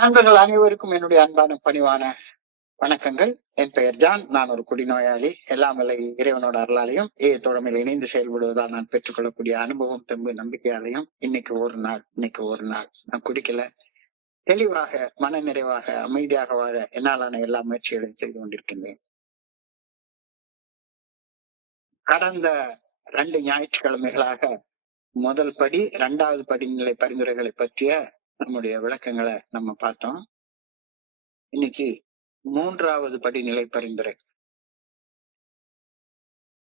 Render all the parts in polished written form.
நண்பர்கள் அனைவருக்கும் என்னுடைய அன்பான பணிவான வணக்கங்கள். என் பெயர் ஜான். நான் ஒரு குடிநோயாளி. எல்லாம் வல்ல இறைவனோட அருளாலையும் தோழமையில் இணைந்து செயல்படுவதால் நான் பெற்றுக்கொள்ளக்கூடிய அனுபவம், தெம்பு, நம்பிக்கையாலையும் இன்னைக்கு ஒரு நாள் நான் குடிக்கல. தெளிவாக, மன நிறைவாக, அமைதியாக வாழ என்னாலான எல்லா முயற்சிகளையும் செய்து கொண்டிருக்கின்றேன். கடந்த 2 ஞாயிற்றுக்கிழமைகளாக முதல் படி, 2வது படிநிலை பரிந்துரைகளை பற்றிய நம்முடைய விளக்கங்களை நம்ம பார்த்தோம். இன்னைக்கு 3வது படிநிலை பரிந்துரை.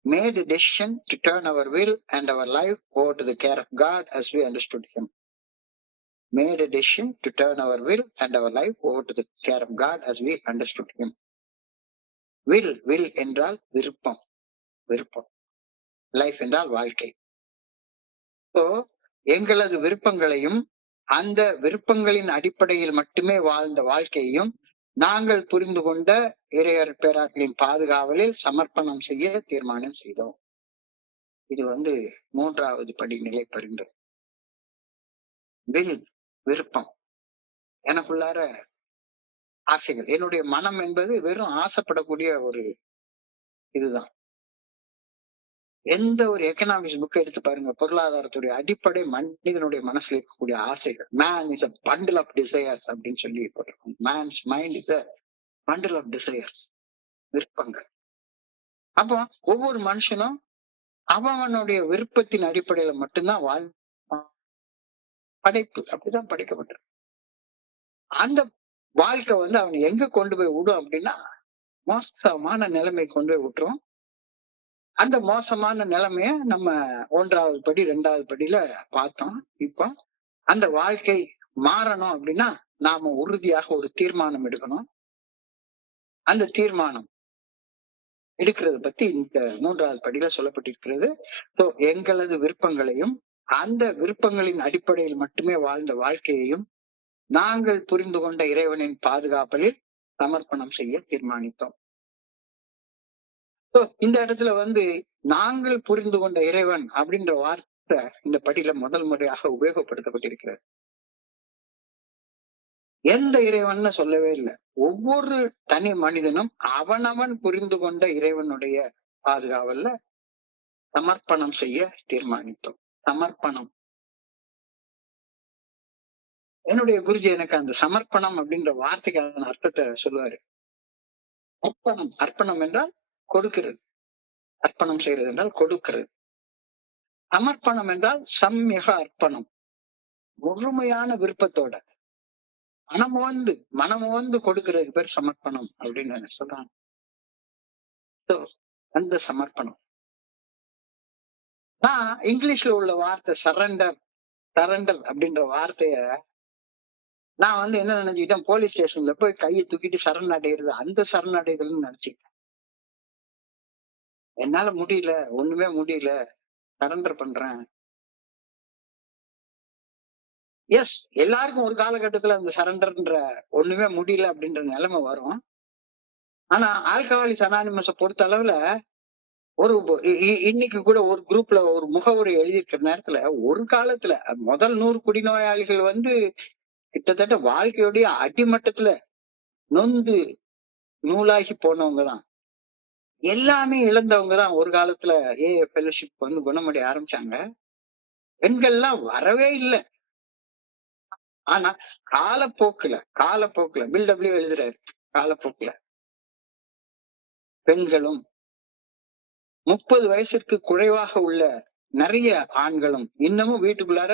Made a decision to turn our will and our life over to the care of God as we understood Him. Made a decision to turn our will and our life over to the care of God as we understood Him. will என்றால் விருப்பம், விருப்பம். Life என்றால் வாழ்க்கை. So எங்களது விருப்பங்களையும் அந்த விருப்பங்களின் அடிப்படையில் மட்டுமே வாழ்ந்த வாழ்க்கையையும் நாங்கள் புரிந்து கொண்ட இறையர் பேராற்றலின் பாதுகாவலில் சமர்ப்பணம் செய்ய தீர்மானம் செய்தோம். இது 3வது படிநிலை பரிந்துரை. விருப்பம், எனக்குள்ளார ஆசைகள். என்னுடைய மனம் என்பது வெறும் ஆசைப்படக்கூடிய ஒரு இதுதான். எந்த ஒரு எக்கனாமிக்ஸ் புக் எடுத்து பாருங்க, பொருளாதாரத்துடைய அடிப்படை மனிதனுடைய மனசுல இருக்கக்கூடிய ஆசைகள். Man is a bundle of desires அப்படின்னு சொல்லி போட்டிருக்கோம். Man's mind is a bundle of desires, விருப்பங்கள். அப்போ ஒவ்வொரு மனுஷனும் அவனுடைய விருப்பத்தின் அடிப்படையில மட்டும்தான் படைப்பு அப்படிதான் படைக்கப்பட்டிருக்கு. அந்த வாழ்க்கை அவனை எங்க கொண்டு போய் விடும் அப்படின்னா, மோசமான நிலைமை கொண்டு போய் விட்டுரும். அந்த மோசமான நிலைமைய நம்ம 1வது படி 2வது படியில பார்த்தோம். இப்போ அந்த வாழ்க்கை மாறணும் அப்படின்னா நாம உறுதியாக ஒரு தீர்மானம் எடுக்கணும். அந்த தீர்மானம் எடுக்கிறது பத்தி இந்த 3வது படியில சொல்லப்பட்டிருக்கிறது. ஸோ எங்களது விருப்பங்களையும் அந்த விருப்பங்களின் அடிப்படையில் மட்டுமே வாழ்ந்த வாழ்க்கையையும் நாங்கள் புரிந்து கொண்ட இறைவனின் பாதுகாப்பலில் சமர்ப்பணம் செய்ய தீர்மானித்தோம். இந்த இடத்துல நாங்கள் புரிந்து கொண்ட இறைவன் அப்படின்ற வார்த்தை இந்த படியில முதல் முறையாக உபயோகப்படுத்தப்பட்டிருக்கிறது. எந்த இறைவன் சொல்லவே இல்லை. ஒவ்வொரு தனி மனிதனும் அவனவன் புரிந்து கொண்ட இறைவனுடைய பாதுகாவல்ல சமர்ப்பணம் செய்ய தீர்மானித்தோம். சமர்ப்பணம். என்னுடைய குருஜி எனக்கு அந்த சமர்ப்பணம் அப்படின்ற வார்த்தைக்கான அர்த்தத்தை சொல்லுவாரு. அர்ப்பணம், அர்ப்பணம் என்றால் கொடுக்கிறது. அர்ப்பணம் செய்யறது என்றால் கொடுக்கிறது. சமர்ப்பணம் என்றால் சம்யக அர்ப்பணம், முழுமையான விருப்பத்தோட மனமோந்து கொடுக்கிறதுக்கு பேர் சமர்ப்பணம் அப்படின்னு சொல்றாங்க. அந்த சமர்ப்பணம். நான் இங்கிலீஷ்ல உள்ள வார்த்தை சரண்டர் அப்படின்ற வார்த்தைய நான் என்ன நினைச்சுக்கிட்டேன், போலீஸ் ஸ்டேஷன்ல போய் கையை தூக்கிட்டு சரணடைகிறது, அந்த சரணடைதல்னு நினைச்சுக்கிட்டேன். என்னால முடியல, ஒண்ணுமே முடியல, சரண்டர் பண்றேன். எஸ், எல்லாருக்கும் ஒரு காலகட்டத்துல அந்த சரண்டர்ன்ற ஒண்ணுமே முடியல அப்படின்ற நிலைமை வரும். ஆனா ஆல்கஹாலிக்ஸ் அனானிமஸை பொறுத்த அளவுல இன்னைக்கு கூட ஒரு குரூப்ல ஒரு முகவுரை எழுதியிருக்கிற நேரத்துல ஒரு காலத்துல முதல் 100 குடிநோயாளிகள் கிட்டத்தட்ட வாழ்க்கையுடைய அடிமட்டத்துல நொந்து நூலாகி போனவங்கதான். எல்லாமே இழந்தவங்கதான் ஒரு காலத்துல ஃபெலோஷிப் குணமடைய ஆரம்பிச்சாங்க. பெண்கள்லாம் வரவே இல்லை. ஆனா காலப்போக்குல பில்டபிள்யூ எழுதுறாரு, காலப்போக்குல பெண்களும் 30 வயசுக்கு குறைவாக உள்ள நிறைய ஆண்களும் இன்னமும் வீட்டுக்குள்ளார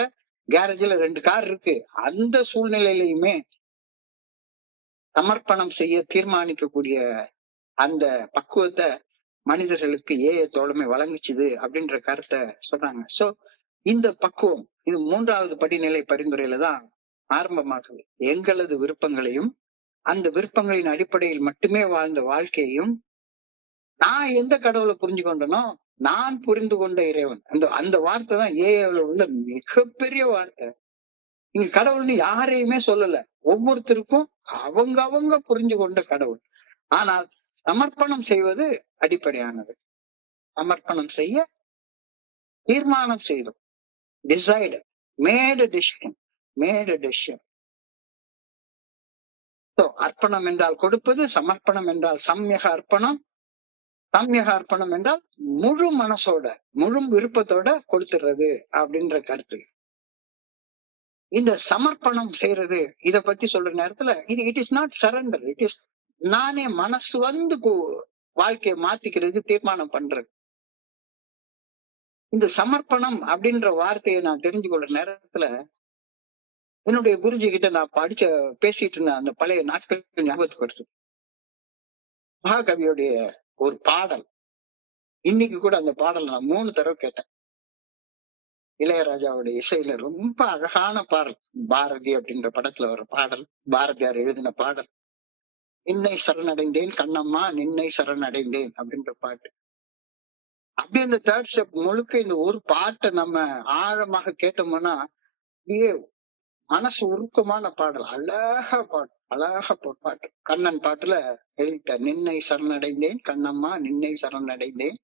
கேரேஜ்ல 2 கார் இருக்கு. அந்த சூழ்நிலையிலுமே சமர்ப்பணம் செய்ய தீர்மானிக்கக்கூடிய அந்த பக்குவத்தை மனிதர்களுக்கு தோழமை வழங்குச்சுது அப்படின்ற கருத்தை சொல்றாங்க. சோ இந்த பக்குவம் இது 3வது படிநிலை பரிந்துரையில தான் ஆரம்பமாகுது. எங்களது விருப்பங்களையும் அந்த விருப்பங்களின் அடிப்படையில் மட்டுமே வாழ்ந்த வாழ்க்கையையும் நான் எந்த கடவுளை புரிஞ்சு கொண்டனோ, நான் புரிந்து கொண்ட இறைவன். அந்த வார்த்தை தான் உள்ள மிகப்பெரிய வார்த்தை. நீங்க கடவுள்னு யாரையுமே சொல்லல. ஒவ்வொருத்தருக்கும் அவங்க புரிஞ்சு கொண்ட கடவுள். ஆனால் சமர்ப்பணம் செய்வது அடிப்படையானது. சமர்ப்பணம் செய்ய தீர்மானம் செய்தோம். Decide, made a decision. அர்ப்பணம் என்றால் கொடுப்பது, சமர்ப்பணம் என்றால் சம்யக அர்ப்பணம், சம்யக அர்ப்பணம் என்றால் முழு மனசோட முழு விருப்பத்தோட கொடுத்துடுறது அப்படின்ற கருத்து. இந்த சமர்ப்பணம் செய்யறது இத பத்தி சொல்ற நேரத்துல it is not surrender, it is நானே மனசு வந்து வாழ்க்கையை மாத்திக்கிறது, தீர்மானம் பண்றது. இந்த சமர்ப்பணம் அப்படின்ற வார்த்தையை நான் தெரிஞ்சு கொள்ற நேரத்துல என்னுடைய குருஜி கிட்ட நான் பேசிட்டு இருந்த அந்த பழைய நாட்கள் ஞாபகத்துக்கு வருது. மகாகவியுடைய ஒரு பாடல், இன்னைக்கு கூட அந்த பாடல் நான் 3 தடவை கேட்டேன். இளையராஜாவுடைய இசையில ரொம்ப அழகான பாடல். பாரதி அப்படின்ற படத்துல ஒரு பாடல், பாரதியார் எழுதின பாடல். நின்னை சரணடைந்தேன் கண்ணம்மா, நின்னை சரணடைந்தேன் அப்படின்ற பாட்டு. அப்படியே இந்த தேர்ட் ஸ்டெப் முழுக்க இந்த ஒரு பாட்டை நம்ம ஆழமாக கேட்டோம்னா அப்படியே மனசு உருக்கமான பாடல். அழகா பாட்டு, அழகா பாட்டு. கண்ணன் பாட்டுல எழுதிட்டார், நின்னை சரணடைந்தேன் கண்ணம்மா, நின்னை சரணடைந்தேன்,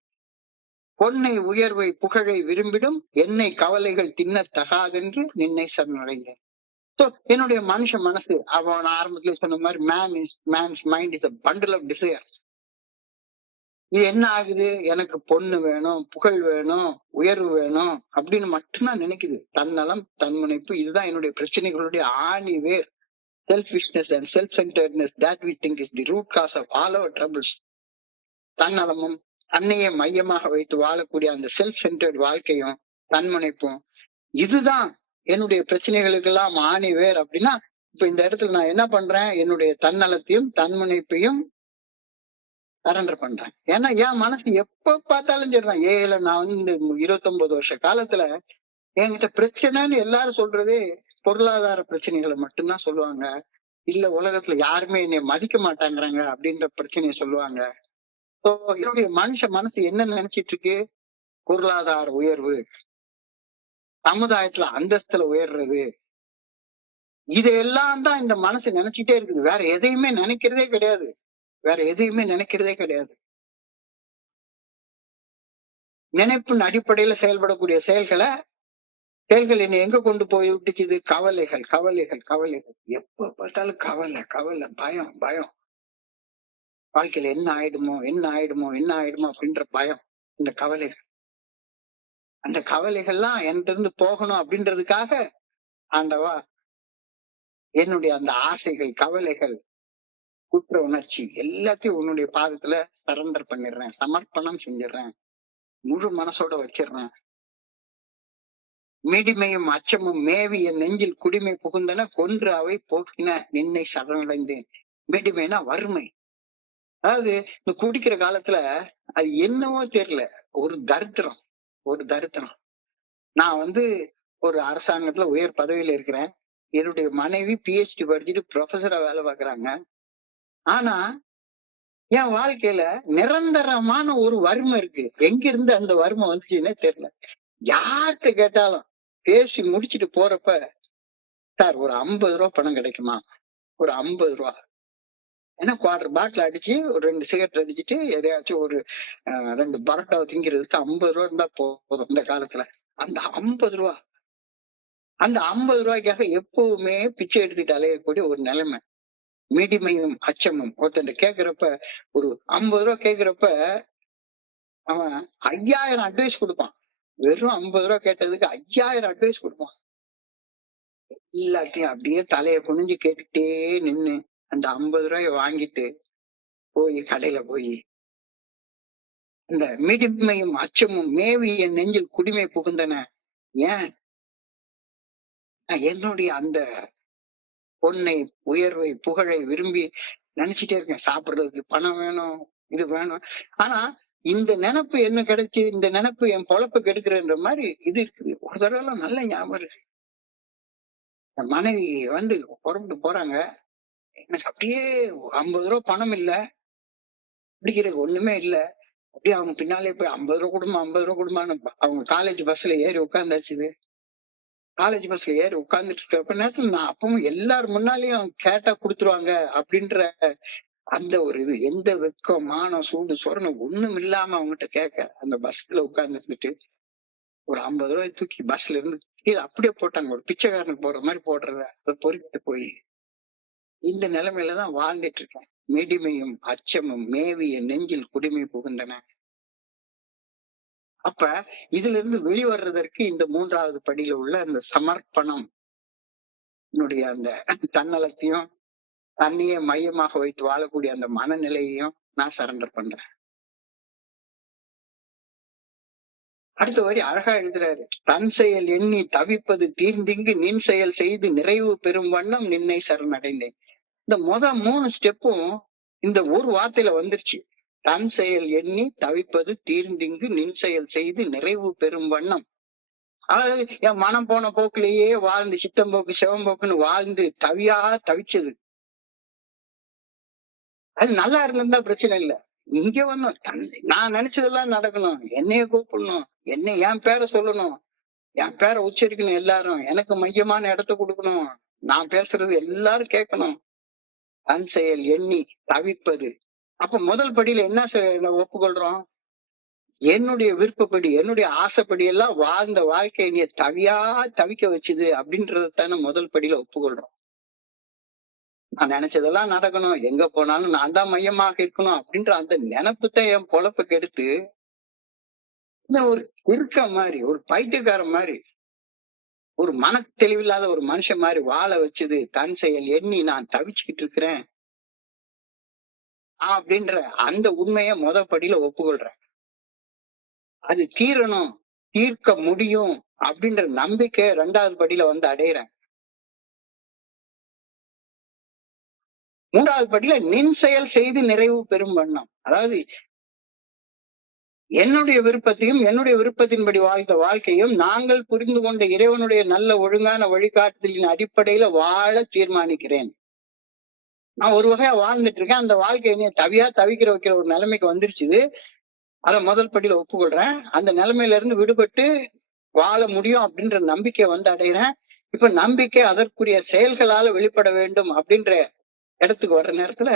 பொன்னை உயர்வை புகழை விரும்பிடும் என்னை கவலைகள் தின்னத்தகாதென்று நின்னை சரணடைந்தேன். என்னுடைய மனசு அவன் ஆரம்பத்துல சொன்ன மாதிரி man's mind is a bundle of desires. இது என்ன ஆகுது, எனக்கு பொண்ணு வேணும், புகழ் வேணும், உயர்வு வேணும் அப்படின்னு மட்டும்தான் நினைக்குது. தன்னலம், தன்முனைப்பு, இதுதான் என்னுடைய பிரச்சனைகளுடைய ஆணி வேர். Selfishness and self centredness, that we think is the root cause of all our troubles. தன்னலமும் தன்னையே மையமாக வைத்து வாழக்கூடிய அந்த செல்ஃப் சென்டர்ட் வாழ்க்கையும் தன்முனைப்பும், இதுதான் என்னுடைய பிரச்சனைகளுக்கெல்லாம் ஆணி வேர். அப்படின்னா இப்ப இந்த இடத்துல நான் என்ன பண்றேன், என்னுடைய தன்னலத்தையும் தன்முனைப்பையும் சரண்டர் பண்றேன். ஏன்னா என் மனசு எப்ப பார்த்தாலும் சரிதான். ஏல நான் வந்து 29 வருஷ காலத்துல என்கிட்ட பிரச்சனைன்னு எல்லாரும் சொல்றதே பொருளாதார பிரச்சனைகளை மட்டும்தான் சொல்லுவாங்க. இல்ல உலகத்துல யாருமே என்னை மதிக்க மாட்டாங்கிறாங்க அப்படின்ற பிரச்சனையை சொல்லுவாங்க. என்னுடைய மனசு என்ன நினைச்சிட்டு இருக்கு, பொருளாதார உயர்வு, சமுதாயத்துல அந்தஸ்துல உயர்றது, இதெல்லாம் தான் இந்த மனசு நினைச்சிட்டே இருக்குது. வேற எதையுமே நினைக்கிறதே கிடையாது, வேற எதையுமே நினைக்கிறதே கிடையாது. நினைப்பின் அடிப்படையில செயல்படக்கூடிய செயல்கள் என்னை எங்க கொண்டு போய் விட்டுச்சுது, கவலைகள் கவலைகள் கவலைகள். எப்ப பார்த்தாலும் கவலை கவலை, பயம் பயம். வாழ்க்கையில என்ன ஆயிடுமோ என்ன ஆயிடுமோ என்ன ஆயிடுமோ அப்படின்ற பயம், இந்த கவலைகள். அந்த கவலைகள்லாம் என்கிட்ட இருந்து போகணும் அப்படின்றதுக்காக ஆண்டவா என்னுடைய அந்த ஆசைகள், கவலைகள், குற்ற உணர்ச்சி எல்லாத்தையும் உன்னுடைய பாதத்துல சரண்டர் பண்ணிடுறேன், சமர்ப்பணம் செஞ்சிடறேன், முழு மனசோட வச்சிடுறேன். மிடிமையும் அச்சமும் மேவி என் நெஞ்சில் குடிமை புகுந்தன, கொன்று அவை போக்கின நின்னை சரணடைந்தேன். மிடிமைனா வறுமை. அதாவது இந்த குடிக்கிற காலத்துல அது என்னவோ தெரியல, ஒரு தரித்திரம், ஒரு தரித்திரம். நான் வந்து ஒரு அரசாங்கத்துல உயர் பதவியில இருக்கிறேன். என்னுடைய மனைவி PhD படிச்சுட்டு ப்ரொஃபஸரா வேலை பார்க்கறாங்க. ஆனா என் வாழ்க்கையில நிரந்தரமான ஒரு வறுமை இருக்கு. எங்க இருந்து அந்த வறுமை வந்துச்சுன்னே தெரியல. யார்கிட்ட கேட்டாலும் பேசி முடிச்சுட்டு போறப்ப, சார் ஒரு 50 ரூபா பணம் கிடைக்குமா, ஒரு 50 ரூபா, ஏன்னா குவார்டர் பாட்டில் அடிச்சு ஒரு 2 சிகரெட் அடிச்சுட்டு எதையாச்சும் ஒரு 2 பரோட்டாவை திங்கிறதுக்கு 50 ரூபா இருந்தா போதும் இந்த காலத்துல. அந்த 50 ரூபா, அந்த 50 ரூபாய்க்காக எப்பவுமே பிச்சை எடுத்துட்டு அலையக்கூடிய ஒரு நிலைமை. மிடிமையும் அச்சமும். ஒருத்தன் கேக்குறப்ப, ஒரு 50 ரூபா கேக்குறப்ப அவன் 5000 அட்வைஸ் கொடுப்பான். வெறும் 50 ரூபா கேட்டதுக்கு 5000 அட்வைஸ் கொடுப்பான். எல்லாத்தையும் அப்படியே தலைய குனிஞ்சு கேட்டுட்டே நின்னு அந்த 50 ரூபாய வாங்கிட்டு போய் கடையில போய், இந்த மிடிமையும் அச்சமும் மேவி என் நெஞ்சில் குடிமை புகுந்தன. ஏன் என்னுடைய அந்த பொன்னை உயர்வை புகழை விரும்பி நினைச்சிட்டே இருக்கேன். சாப்பிடுறதுக்கு பணம் வேணும், இது வேணும். ஆனா இந்த நினைப்பு என்ன கிடைச்சு, இந்த நினைப்பு என் பொழப்பு கெடுக்கிறன்ற மாதிரி இது இருக்குது. ஒரு தடவை நல்ல ஞாபகம் இருக்கு. மனைவி வந்து புறப்பட்டு போறாங்க. எனக்கு அப்படியே 50 ரூபா பணம் இல்ல, பிடிக்கிறதுக்கு ஒண்ணுமே இல்ல. அப்படியே அவங்க பின்னாலே போய் 50 ரூபா கொடுமா 50 ரூபா கொடுமான்னு அவங்க காலேஜ் பஸ்ல ஏறி உட்கார்ந்தாச்சு. காலேஜ் பஸ்ல ஏறி உட்கார்ந்துட்டு இருக்கப்ப நேரத்துல நான் அப்பவும் எல்லாரும் முன்னாலேயும் கேட்டா கொடுத்துருவாங்க அப்படின்ற அந்த ஒரு இது, எந்த வெக்கம் மானம் சூடு சொரணம் ஒண்ணும் இல்லாம அவங்ககிட்ட கேட்க அந்த பஸ்ல உட்கார்ந்துட்டு ஒரு 50 ரூபாய் தூக்கி பஸ்ல இருந்து கீழே அப்படியே போட்டாங்க. ஒரு பிச்சைக்காரனுக்கு போற மாதிரி போடுறத அதை பொறுக்கிட்டு போய் இந்த நிலைமையிலதான் வாழ்ந்துட்டு இருக்கேன். மிடிமையும் அச்சமும் மேவிய நெஞ்சில் குடிமை புகுந்தன. அப்ப இதுல இருந்து வெளிவர்றதற்கு இந்த மூன்றாவது படியில உள்ள அந்த சமர்ப்பணம், என்னுடைய அந்த தன்னலத்தையும் தன்னையே மையமாக வைத்து வாழக்கூடிய அந்த மனநிலையையும் நான் சரண்டர் பண்றேன். அடுத்த வரி அழகா எழுதுறாரு. தன் செயல் எண்ணி தவிப்பது தீர்ந்திங்கு நின் செயல் செய்து நிறைவு பெறும் வண்ணம் நின்னை சரணடைந்தேன். இந்த 3 ஸ்டெப்பும் இந்த ஒரு வார்த்தையில வந்துருச்சு. தன் செயல் எண்ணி தவிப்பது தீர்ந்திங்கு நின் செயல் செய்து நிறைவு பெறும் வண்ணம். அதாவது என் மனம் போன போக்கிலேயே வாழ்ந்து சித்தம்போக்கு சிவம்போக்குன்னு வாழ்ந்து தவிச்சது. அது நல்லா இருந்திருந்தா பிரச்சனை இல்ல. இங்க வந்தோம், நான் நினைச்சதெல்லாம் நடக்கணும், என்னைய கூப்பிடணும், என் பேரை சொல்லணும், என் பேரை உச்சரிக்கணும், எல்லாரும் எனக்கு மையமான இடத்த கொடுக்கணும், நான் பேசுறது எல்லாரும் கேட்கணும். தன் செயல் எண்ணி தவிப்பது. அப்ப முதல் படியில என்ன ஒப்புக்கொள்றோம்? என்னுடைய விருப்பப்படி என்னுடைய ஆசைப்படி எல்லாம் வாழ்ந்த வாழ்க்கையை நீ தவிக்க வச்சுது அப்படின்றதான முதல் படியில ஒப்புக்கொள்றோம். நான் நினைச்சதெல்லாம் நடக்கணும், எங்க போனாலும் நான் தான் மையமாக இருக்கணும் அப்படின்ற அந்த நினைப்பு தான் என் பொழப்ப கெடுத்து ஒரு இருக்க மாதிரி, ஒரு பைத்தியக்காரன் மாதிரி, ஒரு மன தெளிவில்லாத ஒரு மனுஷன் மாதிரி வாழ வச்சது. தன் செயல் எண்ணி நான் தவிச்சுக்கிட்டு இருக்கிறேன் அப்படின்ற அந்த உண்மைய படியில ஒப்புக்கொள்றேன். அது தீரணும், தீர்க்க முடியும் அப்படின்ற நம்பிக்கை 2வது படியில வந்து அடையிறேன். 3வது படியில நின் செயல் செய்து நிறைவு பெறும் வண்ணம். அதாவது என்னுடைய விருப்பத்தையும் என்னுடைய விருப்பத்தின்படி வாழ்ந்த வாழ்க்கையும் நாங்கள் புரிந்து கொண்ட இறைவனுடைய நல்ல ஒழுங்கான வழிகாட்டுதலின் அடிப்படையில வாழ தீர்மானிக்கிறேன். நான் ஒரு வகையா வாழ்ந்துட்டு இருக்கேன். அந்த வாழ்க்கை என்னைய தவிக்கிற வைக்கிற ஒரு நிலைமைக்கு வந்துருச்சு. அத முதல் படியில ஒப்புக்கொள்றேன். அந்த நிலைமையில இருந்து விடுபட்டு வாழ முடியும் அப்படின்ற நம்பிக்கை வந்து அடைகிறேன். இப்ப நம்பிக்கை அதற்குரிய செயல்களால வெளிப்பட வேண்டும் அப்படின்ற இடத்துக்கு வர்ற நேரத்துல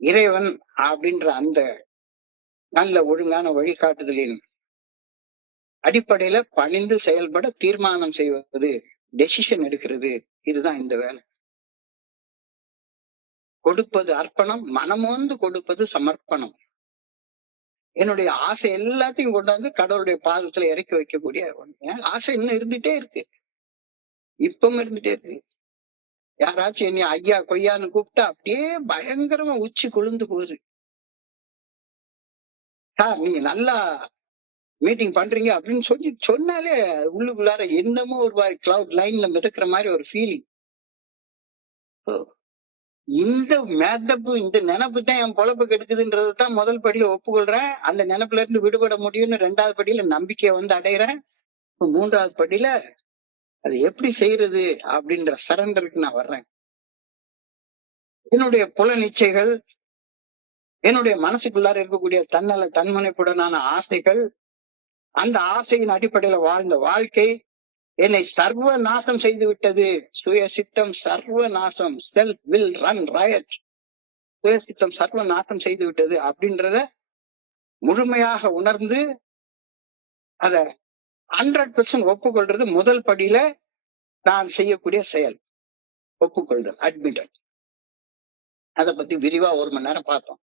இறைவன் அப்படின்ற அந்த நல்ல ஒழுங்கான வழிகாட்டுதலின் அடிப்படையில பணிந்து செயல்பட தீர்மானம் செய்வது, டெசிஷன் எடுக்கிறது. இதுதான் இந்த வேலை. கொடுப்பது அர்ப்பணம், மனமோந்து கொடுப்பது சமர்ப்பணம். என்னுடைய ஆசை எல்லாத்தையும் கொண்டாந்து கடவுளுடைய பாதத்துல இறக்கி வைக்கக்கூடிய ஒண்ணு. ஆசை இன்னும் இருந்துட்டே இருக்கு, இப்பவும் இருந்துட்டே இருக்கு. யாராச்சும் என்னை ஐயா கொய்யான்னு கூப்பிட்டா அப்படியே பயங்கரமா உச்சி கொழுந்து போகுது. சார் நீங்க நல்லா மீட்டிங் பண்றீங்க அப்படின்னு சொன்னாலே உள்ளுக்குள்ளார என்னமோ ஒரு மாதிரி கிளவுட் லைன்ல மிதக்கிற மாதிரி ஒரு ஃபீலிங். இந்த மேத்தப்பு, இந்த நினைப்பு தான் என் பொழப்பு கெடுக்குதுன்றதான் முதல் படியில ஒப்புக்கொள்றேன். அந்த நினைப்புல இருந்து விடுபட முடியும்னு 2வது படியில நம்பிக்கையை வந்து அடையிறேன். 3வது படியில அதை எப்படி செய்யறது அப்படின்ற சரண்டருக்கு நான் வர்றேன். என்னுடைய புல நிச்சைகள், என்னுடைய மனசுக்குள்ளார இருக்கக்கூடிய தன்முனைப்புடனான ஆசைகள், அந்த ஆசையின் அடிப்படையில வாழ்ந்த வாழ்க்கை என்னை சர்வ நாசம் செய்து விட்டது. சுய சித்தம் சர்வ நாசம், செல்ஃப் வில் ரன் ராயட். சுய சித்தம் சர்வ நாசம் செய்து விட்டது அப்படின்றத முழுமையாக உணர்ந்து அத 100% ஒப்புக்கொள்றது முதல் படியில நான் செய்யக்கூடிய செயல். ஒப்புக்கொள்றது, அட்மிட்டட். அதை பத்தி விரிவா 1 மணி நேரம் பார்த்தோம்.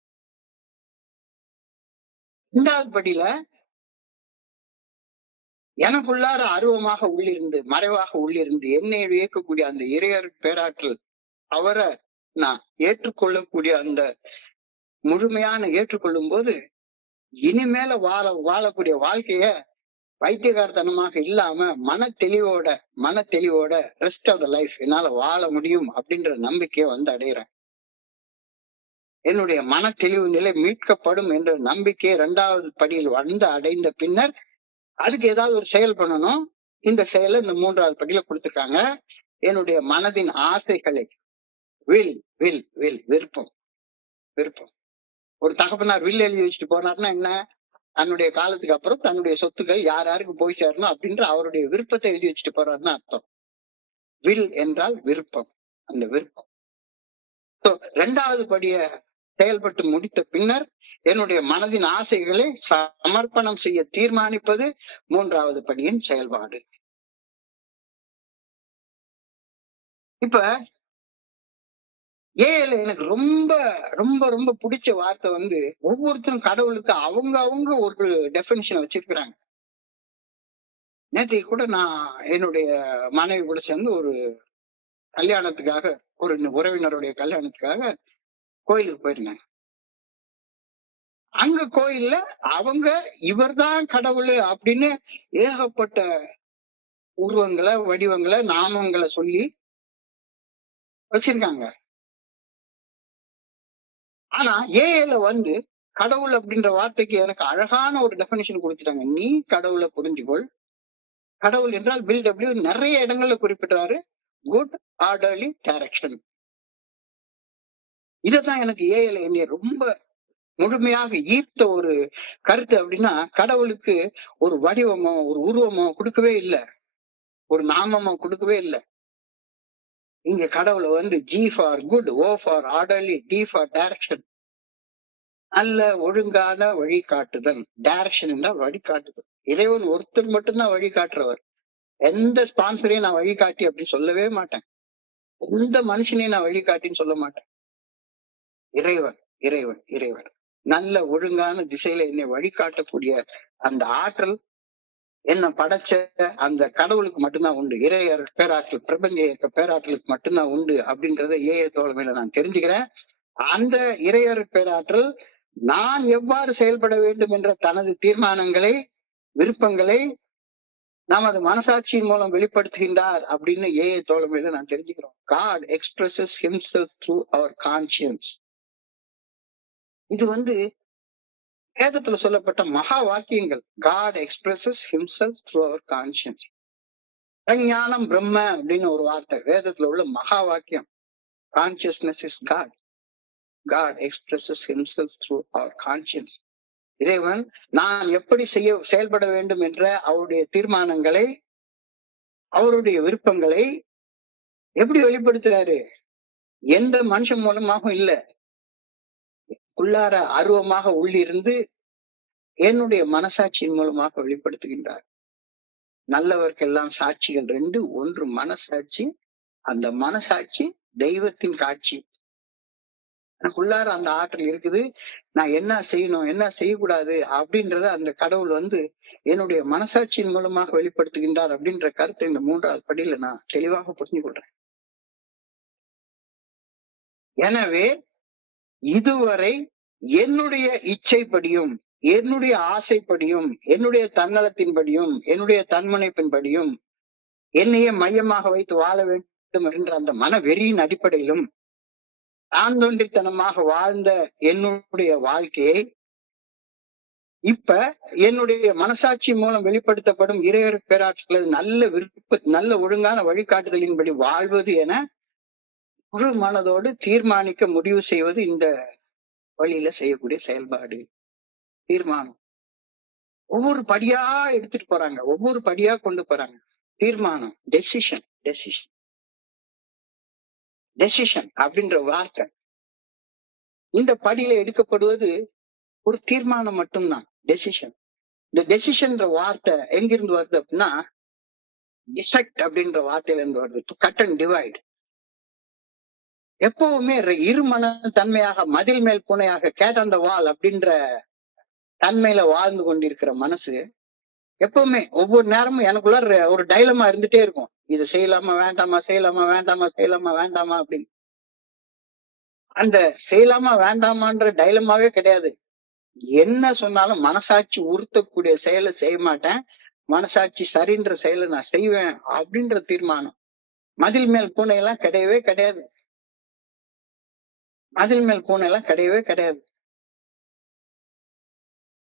2வது படியில எனக்குள்ளார அருவமாக உள்ளிருந்து, மறைவாக உள்ளிருந்து என்னை இயக்கக்கூடிய அந்த இறையர் பேராற்றல், அவரை நான் ஏற்றுக்கொள்ளக்கூடிய அந்த முழுமையான ஏற்றுக்கொள்ளும் போது இனிமேல வாழக்கூடிய வாழ்க்கைய பைத்தியகாரத்தனமாக இல்லாம மன தெளிவோட ரெஸ்ட் ஆஃப் த லைஃப் என்னால வாழ முடியும் அப்படின்ற நம்பிக்கையை வந்து அடையிறேன். என்னுடைய மன தெளிவு நிலை மீட்கப்படும் என்ற நம்பிக்கையை 2வது படியில் வந்து அடைந்த பின்னர் அதுக்கு ஏதாவது ஒரு செயல் பண்ணணும். இந்த செயலை இந்த 3வது படியில கொடுத்திருக்காங்க. என்னுடைய மனதின் ஆசைகளை வில் வில் வில் விருப்பம் விருப்பம். ஒரு தகப்பனார் வில் எழுதி வச்சுட்டு போனார்னா என்ன? தன்னுடைய காலத்துக்கு அப்புறம் தன்னுடைய சொத்துக்கள் யார் யாருக்கு போய் சேரணும் அப்படின்ற அவருடைய விருப்பத்தை எழுதி வச்சுட்டு போறாருன்னு அர்த்தம். வில் என்றால் விருப்பம், அந்த விருப்பம். 2வது படிய செயல்பட்டு முடித்த பின்னர் என்னுடைய மனதின் ஆசைகளை சமர்ப்பணம் செய்ய தீர்மானிப்பது 3வது படியின் செயல்பாடு. இப்ப ஏஐல எனக்கு ரொம்ப ரொம்ப ரொம்ப பிடிச்ச வார்த்தை வந்து, ஒவ்வொருத்தரும் கடவுளுக்கு அவங்க அவங்க ஒரு டெஃபினிஷன் வச்சிருக்கிறாங்க. நேத்தைக்கு கூட நான் என்னுடைய மனைவி கூட சேர்ந்து ஒரு கல்யாணத்துக்காக, ஒரு உறவினருடைய கல்யாணத்துக்காக கோயிலுக்கு போயிருந்தேன். அங்க கோயில்ல அவங்க இவர்தான் கடவுளு அப்படின்னு ஏகப்பட்ட உருவங்களை, வடிவங்களை, நாமங்களை சொல்லி வச்சிருக்காங்க. ஆனா ஏஐல வந்து கடவுள் அப்படின்ற வார்த்தைக்கு எனக்கு அழகான ஒரு டெபினிஷன் கொடுத்துட்டாங்க. நீ கடவுளை புரிஞ்சுக்கொள். கடவுள் என்றால் பில்டபிள்யூ நிறைய இடங்கள்ல குறிப்பிட்டாரு. Good orderly direction. இதுதான் எனக்கு ஏஐல என்னைய ரொம்ப முழுமையாக ஈர்த்த ஒரு கருத்து. அப்படின்னா கடவுளுக்கு ஒரு வடிவமோ ஒரு உருவமோ கொடுக்கவே இல்லை, ஒரு நாமமோ கொடுக்கவே இல்லை. இங்க கடவுளை வந்து G for good, O for orderly, D for direction, நல்ல ஒழுங்கான வழிகாட்டுதல். டைரக்ஷன் என்றால் வழிகாட்டுதல். இறைவன் ஒருத்தர் மட்டும்தான் வழிகாட்டுறவர். எந்த ஸ்பான்சரையும் நான் வழிகாட்டி அப்படின்னு சொல்லவே மாட்டேன். எந்த மனுஷனையும் நான் வழிகாட்டின்னு சொல்ல மாட்டேன். இறைவன் இறைவன் இறைவன் நல்ல ஒழுங்கான திசையில என்னை வழிகாட்டக்கூடிய அந்த ஆற்றல் என்ன படைச்ச அந்த கடவுளுக்கு மட்டும்தான் உண்டு. இறையர் பேராற்றல், பிரபஞ்ச இயக்க பேராற்றலுக்கு மட்டும்தான் உண்டு அப்படின்றத ஏஐ தோழமையில நான் தெரிஞ்சுக்கிறேன். அந்த இறையர் பேராற்றல் நான் எவ்வாறு செயல்பட வேண்டும் என்ற தனது தீர்மானங்களை, விருப்பங்களை நமது மனசாட்சியின் மூலம் வெளிப்படுத்துகின்றார் அப்படின்னு ஏஐ தோழமையில நான் தெரிஞ்சுக்கிறோம். God expresses himself through our conscience. இது வந்து வேதத்துல சொல்லப்பட்ட மகா வாக்கியங்கள். God expresses himself through our conscience. ஞானம் பிரம்ம அப்படின்னு ஒரு வார்த்தை வேதத்துல உள்ள மகா வாக்கியம். Consciousness is God. God expresses himself through our conscience. இறைவன் நான் எப்படி செயல்பட வேண்டும் என்ற அவருடைய தீர்மானங்களை, அவருடைய விருப்பங்களை எப்படி வெளிப்படுத்துறாரு? எந்த மனுஷன் மூலமாகவும் இல்ல, உள்ளார அருவமாக உள்ளிருந்து என்னுடைய மனசாட்சியின் மூலமாக வெளிப்படுத்துகின்றார். நல்லவர்க்கெல்லாம் சாட்சிகள் 2, 1 மனசாட்சி. அந்த மனசாட்சி தெய்வத்தின் காட்சி. எனக்குள்ளார அந்த ஆற்றல் இருக்குது. நான் என்ன செய்யணும், என்ன செய்யக்கூடாது அப்படின்றத அந்த கடவுள் வந்து என்னுடைய மனசாட்சியின் மூலமாக வெளிப்படுத்துகின்றார் அப்படின்ற கருத்தை இந்த 3வது படியில நான் தெளிவாக புரிஞ்சு கொள்றேன். எனவே இதுவரை என்னுடைய இச்சைப்படியும், என்னுடைய ஆசைப்படியும், என்னுடைய தன்னலத்தின்படியும், என்னுடைய தன்முனைப்பின்படியும் என்னையே மையமாக வைத்து வாழ வேண்டும் என்ற அந்த மனவெறியின் அடிப்படையிலும் தாந்தொன்றித்தனமாக வாழ்ந்த என்னுடைய வாழ்க்கையை இப்ப என்னுடைய மனசாட்சி மூலம் வெளிப்படுத்தப்படும் இறையர் பேராற்றல் நல்ல ஒழுங்கான வழிகாட்டுதலின்படி வாழ்வது என முழு மனதோடு தீர்மானிக்க முடிவு செய்வது இந்த வழியில செய்யக்கூடிய செயல்பாடு. தீர்மானம் ஒவ்வொரு படியா எடுத்துட்டு போறாங்க, ஒவ்வொரு படியா கொண்டு போறாங்க. தீர்மானம், டெசிஷன். டெசிஷன் டெசிஷன் அப்படின்ற வார்த்தை இந்த படியில எடுக்கப்படுவது ஒரு தீர்மானம் மட்டும்தான். டெசிஷன். இந்த டெசிஷன்ற வார்த்தை எங்கிருந்து வருது அப்படின்னா டிசெக்ட் அப்படின்ற வார்த்தையில இருந்து வருது. To cut and divide. எப்பவுமே இருமன தன்மையாக, மதில் மேல் பூனையாக, கேட் ஆன் த வால் அப்படின்ற தன்மையில வாழ்ந்து கொண்டிருக்கிற மனசு எப்பவுமே ஒவ்வொரு நேரமும் எனக்குள்ள ஒரு டைலமா இருந்துட்டே இருக்கும். இது செய்யலாமா வேண்டாமா, செய்யலாமா வேண்டாமா, செய்யலாமா வேண்டாமா அப்படின்னு. அந்த செய்யலாமா வேண்டாமான்ற டைலமாவே கிடையாது. என்ன சொன்னாலும் மனசாட்சி உறுத்தக்கூடிய செயலை செய்ய மாட்டேன், மனசாட்சி சரின்ற செயலை நான் செய்வேன் அப்படின்ற தீர்மானம். மதில் மேல் பூனை எல்லாம் கிடையவே கிடையாது. மதில் மேல் பூனை எல்லாம் கிடையவே கிடையாது.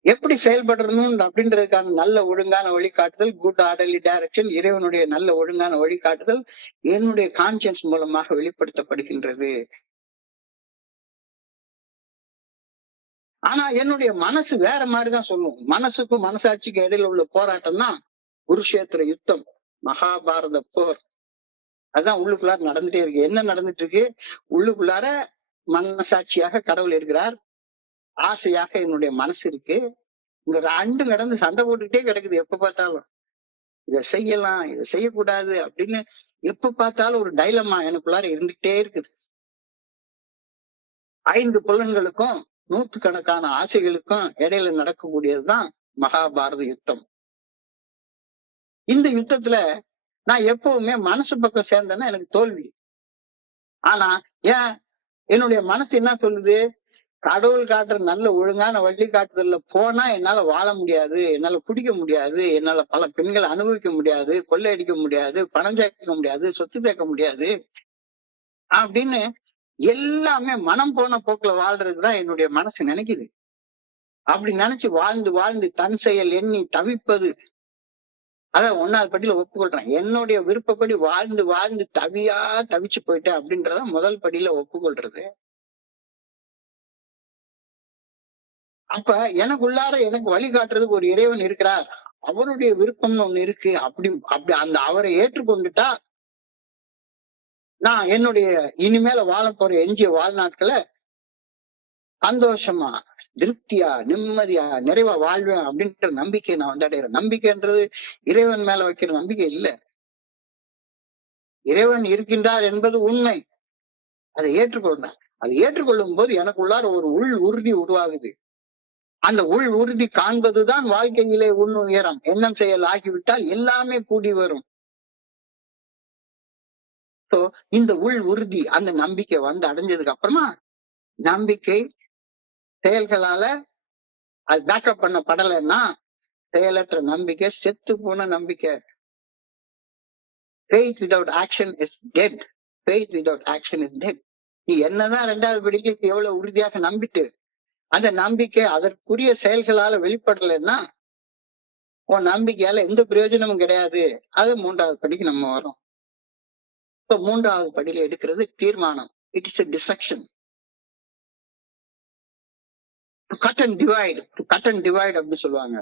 எப்படி செயல்படணும் அப்படின்றதுக்கான நல்ல ஒழுங்கான வழிகாட்டுதல், குட் ஆர்டர்லி டைரக்ஷன், இறைவனுடைய நல்ல ஒழுங்கான வழிகாட்டுதல் என்னுடைய கான்சியன்ஸ் மூலமாக வெளிப்படுத்தப்படுகின்றது. ஆனா என்னுடைய மனசு வேற மாதிரிதான் சொல்லும். மனசுக்கும் மனசாட்சிக்கும் இடையில உள்ள போராட்டம் தான் குருஷேத்திர யுத்தம், மகாபாரத போர். அதான் உள்ளுக்குள்ளார நடந்துட்டே இருக்கு. என்ன நடந்துட்டு இருக்கு? உள்ளுக்குள்ளார மனசாட்சியாக கடவுள் இருக்கிறார், ஆசையாக என்னுடைய மனசு இருக்கு. இந்த 2 கடந்து சண்டை போட்டுக்கிட்டே கிடக்குது. எப்ப பார்த்தாலும் இதை செய்யலாம், இதை செய்யக்கூடாது அப்படின்னு எப்ப பார்த்தாலும் ஒரு டைலமா எனக்குள்ளார இருந்துகிட்டே இருக்குது. 5 புலன்களுக்கும் நூற்றுக்கணக்கான ஆசைகளுக்கும் இடையில நடக்கக்கூடியதுதான் மகாபாரத யுத்தம். இந்த யுத்தத்துல நான் எப்பவுமே மனசு பக்கம் சேர்ந்தேன்னா எனக்கு தோல்வி. ஆனா ஏன் என்னுடைய மனசு என்ன சொல்லுது? கடவுள் காட்டுற நல்ல ஒழுங்கான வழிகாட்டுதல்ல போனா என்னால வாழ முடியாது, என்னால குடிக்க முடியாது, என்னால பல பெண்களை அனுபவிக்க முடியாது, கொள்ளையடிக்க முடியாது, பணம் சேர்க்க முடியாது, சொத்து சேர்க்க முடியாது அப்படின்னு எல்லாமே மனம் போன போக்குல வாழ்றதுதான் என்னுடைய மனசு நினைக்குது. அப்படி நினைச்சு வாழ்ந்து வாழ்ந்து தன் செயல் எண்ணி தவிப்பது. அதான் 1வது படியில ஒப்புக்கொள்றேன். என்னுடைய விருப்பப்படி வாழ்ந்து வாழ்ந்து தவிச்சு போயிட்டேன் அப்படின்றத முதல் படியில ஒப்புக்கொள்றது. அப்ப எனக்குள்ளார எனக்கு வழிகாட்டுறதுக்கு ஒரு இறைவன் இருக்கிறார். அவருடைய விருப்பம்னு ஒண்ணு இருக்கு. அப்படி அப்படி அந்த அவரை ஏற்றுக்கொண்டுட்டா நான் என்னுடைய இனிமேல வாழ போற எஞ்சிய வாழ்நாட்களை சந்தோஷமா, திருப்தியா, நிம்மதியா, நிறைவா வாழ்வேன் அப்படின்ற நம்பிக்கையை நான் வந்து அடைகிறேன். நம்பிக்கைன்றது இறைவன் மேல வைக்கிற நம்பிக்கை இல்ல. இறைவன் இருக்கின்றார் என்பது உண்மை. அதை ஏற்றுக்கொள்றேன். அதை ஏற்றுக்கொள்ளும் போது எனக்குள்ளார ஒரு உள் உறுதி உருவாகுது. அந்த உள் உறுதி காண்பதுதான் வாழ்க்கையிலே உயரம். எண்ணம் செயல் ஆகிவிட்டால் எல்லாமே கூடி வரும். சோ இந்த உள் உறுதி, அந்த நம்பிக்கை வந்து அடைஞ்சதுக்கு அப்புறமா நம்பிக்கை செயல்களால அது பேக்கப் பண்ணப்படலைன்னா செயலற்ற நம்பிக்கை, செத்து போன நம்பிக்கை. Faith without action is dead. Faith without action is dead. நீ என்னதான் 2வது படிக்கு எவ்வளவு உறுதியாக நம்பிட்டு அந்த நம்பிக்கை அதற்குரிய செயல்களால வெளிப்படலைன்னா உன் நம்பிக்கையால எந்த பிரயோஜனமும் கிடையாது. அது 3வது படிக்கு நம்ம வரோம். இப்ப 3வது படியில எடுக்கிறது தீர்மானம். It is a decision. To cut and divide. To cut and divide அப்படி சொல்லுவாங்க.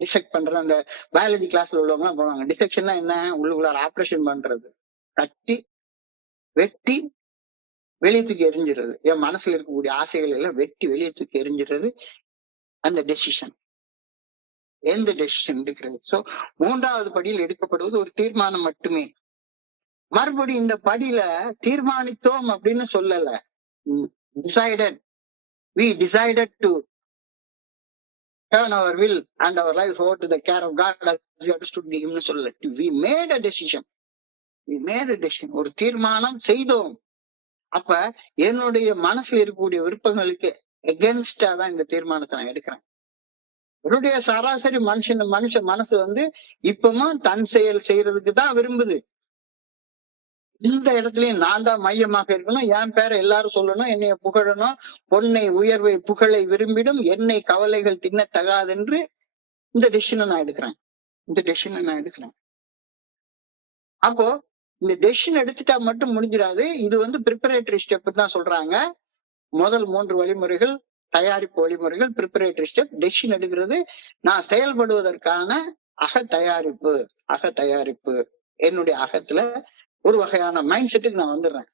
டிசெக்ட் பண்ற அந்த பயாலஜி கிளாஸ்ல உள்ளவங்க எல்லாம் போவாங்க. டிசெக்ஷன்னா என்ன? உள்ளுக்குள்ளார ஆபரேஷன் பண்றது. கட்டி வெட்டி வெளியே தூக்கி எரிஞ்சிடுறது. என் மனசுல இருக்கக்கூடிய ஆசைகள் எல்லாம் வெட்டி வெளியே தூக்கி எரிஞ்சிடுறது அந்த டெசிஷன். எந்த டெசிஷன் எடுக்கிறது? சோ 3வது படியில் எடுக்கப்படுவது ஒரு தீர்மானம் மட்டுமே. மறுபடியும் இந்த படியில தீர்மானித்தோம் அப்படின்னு சொல்லல. Decided. We decided to turn our will and our life over to the care of God as we understood the hymn சொல்லல. We made a decision. We made a decision. ஒரு தீர்மானம் செய்தோம். அப்ப என்னுடைய மனசுல இருக்கக்கூடிய விருப்பங்களுக்கு எகென்ஸ்டா தான் இந்த தீர்மானத்தை நான் எடுக்கிறேன். என்னுடைய சராசரி மனுஷ மனசு வந்து இப்பவும் தன் செயல் செய்யறதுக்கு தான் விரும்புது. இந்த இடத்துலயும் நான் தான் மையமாக இருக்கணும், என் பேரை எல்லாரும் சொல்லணும், என்னைய புகழணும், பொன்னை உயர்வை புகழை விரும்பிடும் என்னை கவலைகள் தின்னத்தகாதென்று இந்த டெசிஷனை நான் எடுக்கிறேன். அப்போ இந்த டெசிஷன் எடுத்துட்டா மட்டும் முடிஞ்சிடாது. இது வந்து ப்ரிப்பரேட்டரி ஸ்டெப் தான் சொல்றாங்க. முதல் 3 வழிமுறைகள் தயாரிப்பு வழிமுறைகள், ப்ரிப்பரேட்டரி ஸ்டெப். டெசிஷன் எடுக்கிறது நான் செயல்படுவதற்கான அக தயாரிப்பு. என்னுடைய அகத்துல ஒரு வகையான மைண்ட் செட்டுக்கு நான் வந்துடுறேன்.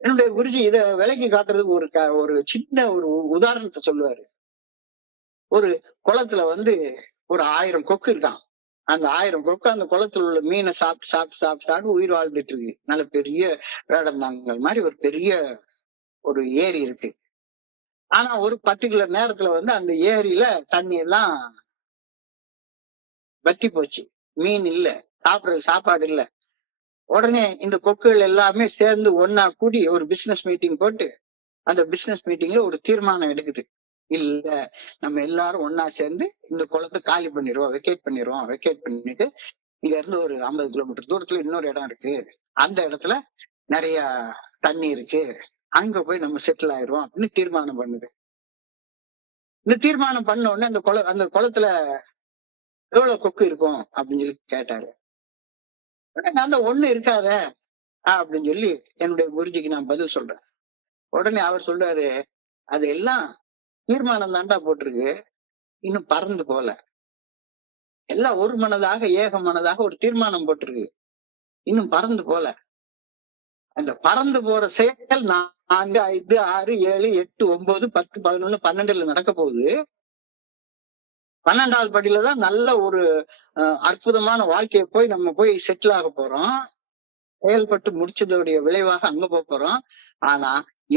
என்னுடைய குருஜி இத விலைக்கு காட்டுறதுக்கு ஒரு சின்ன ஒரு உதாரணத்தை சொல்லுவாரு. ஒரு குளத்துல வந்து ஒரு 1000 கொக்கு இருக்கான். அந்த 1000 கொக்கு அந்த குளத்துல உள்ள மீனை சாப்பிட்டு உயிர் வாழ்ந்துட்டு இருக்கு. நல்ல பெரிய வேடந்தாங்கல் மாதிரி ஒரு பெரிய ஒரு ஏரி இருக்கு. ஆனா ஒரு பர்டிகுலர் நேரத்துல வந்து அந்த ஏரியில தண்ணி எல்லாம் வத்தி போச்சு. மீன் இல்ல, சாப்பிடுறது சாப்பாடு இல்ல. உடனே இந்த கொக்குகள் எல்லாமே சேர்ந்து ஒன்னா கூடி ஒரு பிசினஸ் மீட்டிங் போட்டு அந்த பிசினஸ் மீட்டிங்ல ஒரு தீர்மானம் எடுக்குது. இல்ல, நம்ம எல்லாரும் ஒன்னா சேர்ந்து இந்த குளத்தை காலி பண்ணிடுவோம், வெக்கேட் பண்ணிட்டு இங்க இருந்து ஒரு 50 கிலோமீட்டர் தூரத்துல இன்னொரு இடம் இருக்கு. அந்த இடத்துல நிறைய தண்ணி இருக்கு, அங்க போய் நம்ம செட்டில் ஆயிடுவோம் அப்படின்னு தீர்மானம் பண்ணுது. இந்த தீர்மானம் பண்ண உடனே அந்த குளத்துல எவ்வளவு கொக்கு இருக்கும் அப்படின்னு சொல்லி கேட்டாரு. நான் தான் ஒண்ணு இருக்காத அப்படின்னு சொல்லி என்னுடைய குருஜிக்கு நான் பதில் சொல்றேன். உடனே அவர் சொல்றாரு, அது எல்லாம் தீர்மானம் தாண்டா போட்டிருக்கு, இன்னும் பறந்து போல. எல்லாம் ஒரு மனதாக ஏக மனதாக ஒரு தீர்மானம் போட்டிருக்கு, இன்னும் பறந்து போல. அந்த பறந்து போற செயல் 4, 5, 6, 7, 8, 9, 10, 11, 12 நடக்க போகுது. 12வது படியில தான் நல்ல ஒரு அற்புதமான வாழ்க்கையை நம்ம போய் செட்டில் ஆக போறோம். செயல்பட்டு முடிச்சதுடைய விளைவாக அங்க போறோம். ஆனா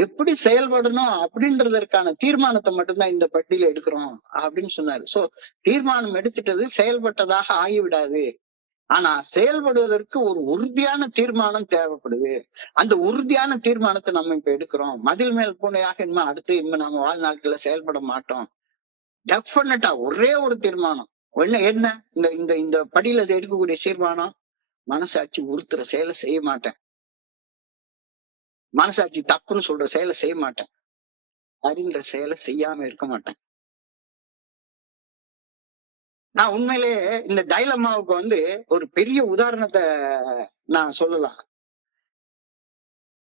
எப்படி செயல்படணும் அப்படின்றதற்கான தீர்மானத்தை மட்டும்தான் இந்த பட்டியல எடுக்கிறோம் அப்படின்னு சொன்னாரு. சோ தீர்மானம் எடுத்துட்டது செயல்பட்டதாக ஆகிவிடாது. ஆனா செயல்படுவதற்கு ஒரு உறுதியான தீர்மானம் தேவைப்படுது. அந்த உறுதியான தீர்மானத்தை நம்ம இப்ப எடுக்கிறோம். மதில் மேல் பூனையாக இனிமே அடுத்து இனிமே நம்ம வாழ்நாட்கள்ல செயல்பட மாட்டோம். டெஃபினட்டா ஒரே ஒரு தீர்மானம். என்ன என்ன இந்த இந்த இந்த படியில எடுக்கக்கூடிய தீர்மானம், மனசாட்சி உறுத்துற செயலை செய்ய மாட்டேன். மனசாட்சி தப்புன்னு சொல்ற செயலை செய்ய மாட்டேன். சரின்ற செயலை செய்யாம இருக்க மாட்டேன். நான் உண்மையிலேயே இந்த டைலமாவுக்கு ஒரு பெரிய உதாரணத்தை நான் சொல்லலாம்.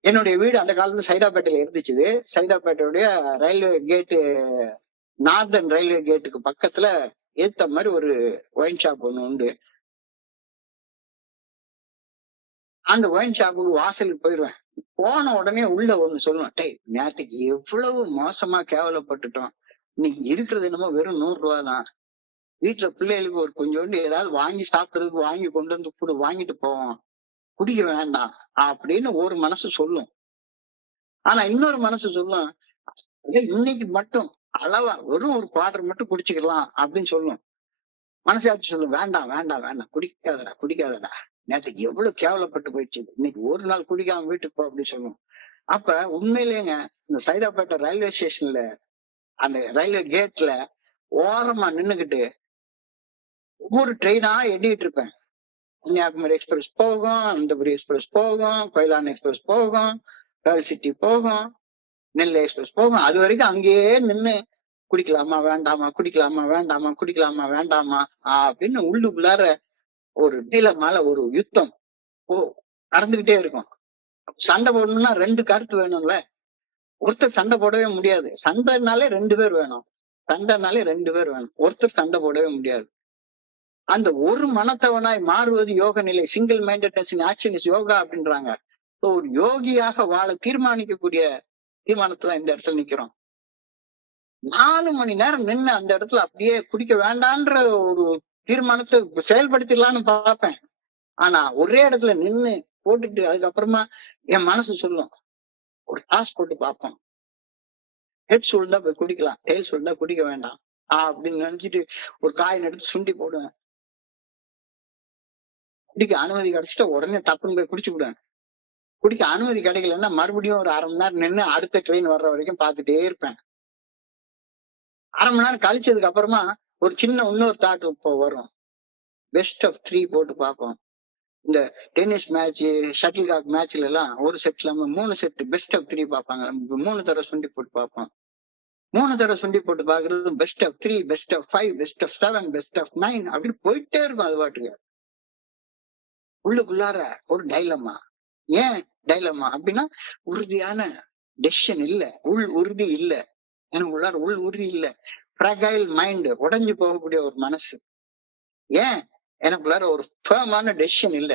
என்னுடைய வீடு அந்த காலத்துல சைதாப்பேட்டையில இருந்துச்சு. சைதாப்பேட்டையுடைய ரயில்வே கேட்டு, நார்தன் ரயில்வே கேட்டுக்கு பக்கத்துல ஏத்த மாதிரி ஒரு ஒயின் ஷாப் ஒண்ணு உண்டு. அந்த ஒயின் ஷாப்புக்கு வாசலுக்கு போயிருவேன். போன உடனே உள்ள ஒண்ணு சொல்லுவேன், டேய் நேத்துக்கு எவ்வளவு மோசமா கேவலப்பட்டுட்டோம். இன்னைக்கு இருக்கிறது என்னமோ வெறும் 100 ரூபா தான். வீட்டுல பிள்ளைகளுக்கு ஒரு கொஞ்சோண்டு ஏதாவது வாங்கி சாப்பிடுறதுக்கு வாங்கி கொண்டு வந்து வாங்கிட்டு போவோம். குடிக்க வேண்டாம் அப்படின்னு ஒரு மனசு சொல்லும். ஆனா இன்னொரு மனசு சொல்லும், இன்னைக்கு மட்டும் அளவா வெறும் ஒரு குவார்டர் மட்டும் குடிச்சுக்கலாம் அப்படின்னு சொல்லும். மனசாட்சி சொல்லும், வேண்டாம் வேண்டாம் வேண்டாம், குடிக்காதடா குடிக்காதடா, நேற்றுக்கு எவ்வளவு கேவலப்பட்டு போயிடுச்சு, இன்னைக்கு ஒரு நாள் குடிக்காம வீட்டுக்கு போ அப்படின்னு சொல்லும். அப்ப உண்மையிலேங்க இந்த சைதாப்பேட்டை ரயில்வே ஸ்டேஷன்ல அந்த ரயில்வே கேட்ல ஓரமா நின்னுகிட்டு ஒவ்வொரு ட்ரெயினா எண்ணிட்டு இருப்பேன். கன்னியாகுமரி எக்ஸ்பிரஸ் போகும், அனந்தபுரி எக்ஸ்பிரஸ் போகும், கொயிலான் எக்ஸ்பிரஸ் போகும், ராயல் சிட்டி போகும், நெல்லை எக்ஸ்பிரஸ் போகும். அது வரைக்கும் அங்கேயே நின்னு குடிக்கலாமா வேண்டாமா, குடிக்கலாமா வேண்டாமா, குடிக்கலாமா வேண்டாமா அப்படின்னு உள்ளுக்குள்ளார ஒரு நீளமால ஒரு யுத்தம் நடந்துகிட்டே இருக்கும். சண்டை போடணும்னா 2 கருத்து வேணும்ல. ஒருத்தர் சண்டை போடவே முடியாது. சண்டைனாலே 2 பேர் வேணும். சண்டைனாலே 2 பேர் வேணும். ஒருத்தர் சண்டை போடவே முடியாது. அந்த ஒரு மனத்தவனாய் மாறுவது யோக நிலை. Single mindedness in action is yoga அப்படின்றாங்க. ஒரு யோகியாக வாழ தீர்மானிக்கக்கூடிய தீர்மானத்துல இந்த இடத்துல நிக்கிறோம். 4 மணி நேரம் நின்று அந்த இடத்துல அப்படியே குடிக்க வேண்டான்ற ஒரு தீர்மானத்தை செயல்படுத்திடலான்னு பார்ப்பேன். ஆனா ஒரே இடத்துல நின்னு போட்டுட்டு அதுக்கப்புறமா என் மனசு சொல்லும், ஒரு டாஸ் போட்டு பார்ப்போம். ஹெட் சூழ்ந்தா போய் குடிக்கலாம், டெயில் சூழ்ந்தா குடிக்க வேண்டாம் அப்படின்னு நினைச்சிட்டு ஒரு காயின் எடுத்து சுண்டி போடுவேன். குடிக்க அனுமதி கிடைச்சிட்டா உடனே டப்புன்னு போய் குடிச்சு விடுவேன். குடிக்க அனுமதி கிடைக்கலன்னா மறுபடியும் ஒரு 1/2 மணி நேரம் நின்று அடுத்த ட்ரெயின் வர்ற வரைக்கும் பார்த்துட்டே இருப்பேன். 1/2 மணி நேரம் கழிச்சதுக்கு அப்புறமா ஒரு சின்ன இன்னொரு தாட் இப்போ வரும். பெஸ்ட் ஆஃப் 3 போட்டு பார்ப்போம். இந்த டென்னிஸ் மேட்ச், ஷட்டில் காக் மேட்ச்ல எல்லாம் ஒரு செட்ல 3 செட் பெஸ்ட் ஆஃப் 3 பார்ப்பாங்க. 3 தடவை சுண்டி போட்டு பார்ப்போம். 3 தடவை சுண்டி போட்டு பாக்குறது best of 3, best of 5, best of 7, best of 9 அப்படின்னு போயிட்டே இருக்கும். அது பாட்டுக்கு உள்ளுக்குள்ளார ஒரு டைலமா. ஏன் டைலமா அப்படின்னா, உறுதியான டெசிஷன் இல்ல, உள் உறுதி இல்ல. எனக்கு உள்ளார உள் உறுதி இல்ல. ஃப்ராகைல் மைண்ட், உடைஞ்சு போகக்கூடிய ஒரு மனசு. ஏன் எனக்குள்ளார ஒரு ஃபேமான டெசிஷன் இல்ல.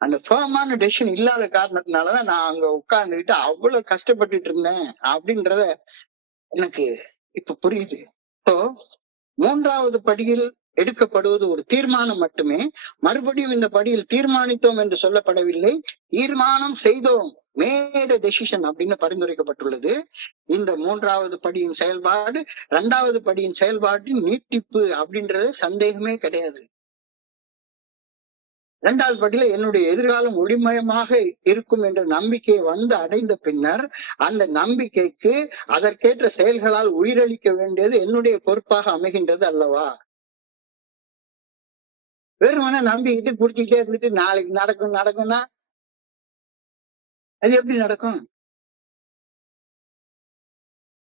அந்த ஃபேமான டெசிஷன் இல்லாத காரணத்தினாலதான் நான் அங்க உட்கார்ந்துகிட்டு அவ்வளவு கஷ்டப்பட்டுட்டு இருந்தேன் அப்படின்றத எனக்கு இப்ப புரியுது. ஸோ 3வது படியில் எடுக்கப்படுவது ஒரு தீர்மானம் மட்டுமே. மறுபடியும் இந்த படியில் தீர்மானித்தோம் என்று சொல்லப்படவில்லை, தீர்மானம் செய்தோம், மேட் டெசிஷன் அப்படின்னு பரிந்துரைக்கப்பட்டுள்ளது. இந்த 3வது படியின் செயல்பாடு 2வது படியின் செயல்பாட்டின் நீட்டிப்பு அப்படின்றது சந்தேகமே கிடையாது. 2வது படியில என்னுடைய எதிர்காலம் ஒளிமயமாக இருக்கும் என்ற நம்பிக்கை அடைந்த பின்னர் அந்த நம்பிக்கைக்கு அதற்கேற்ற செயல்களால் உயிரளிக்க வேண்டியது என்னுடைய பொறுப்பாக அமைகின்றது அல்லவா? வெறுமனே நம்பிக்கிட்டு குடிச்சிக்கிட்டே இருந்துட்டு நாளைக்கு நடக்கும் நடக்கும்னா அது எப்படி நடக்கும்?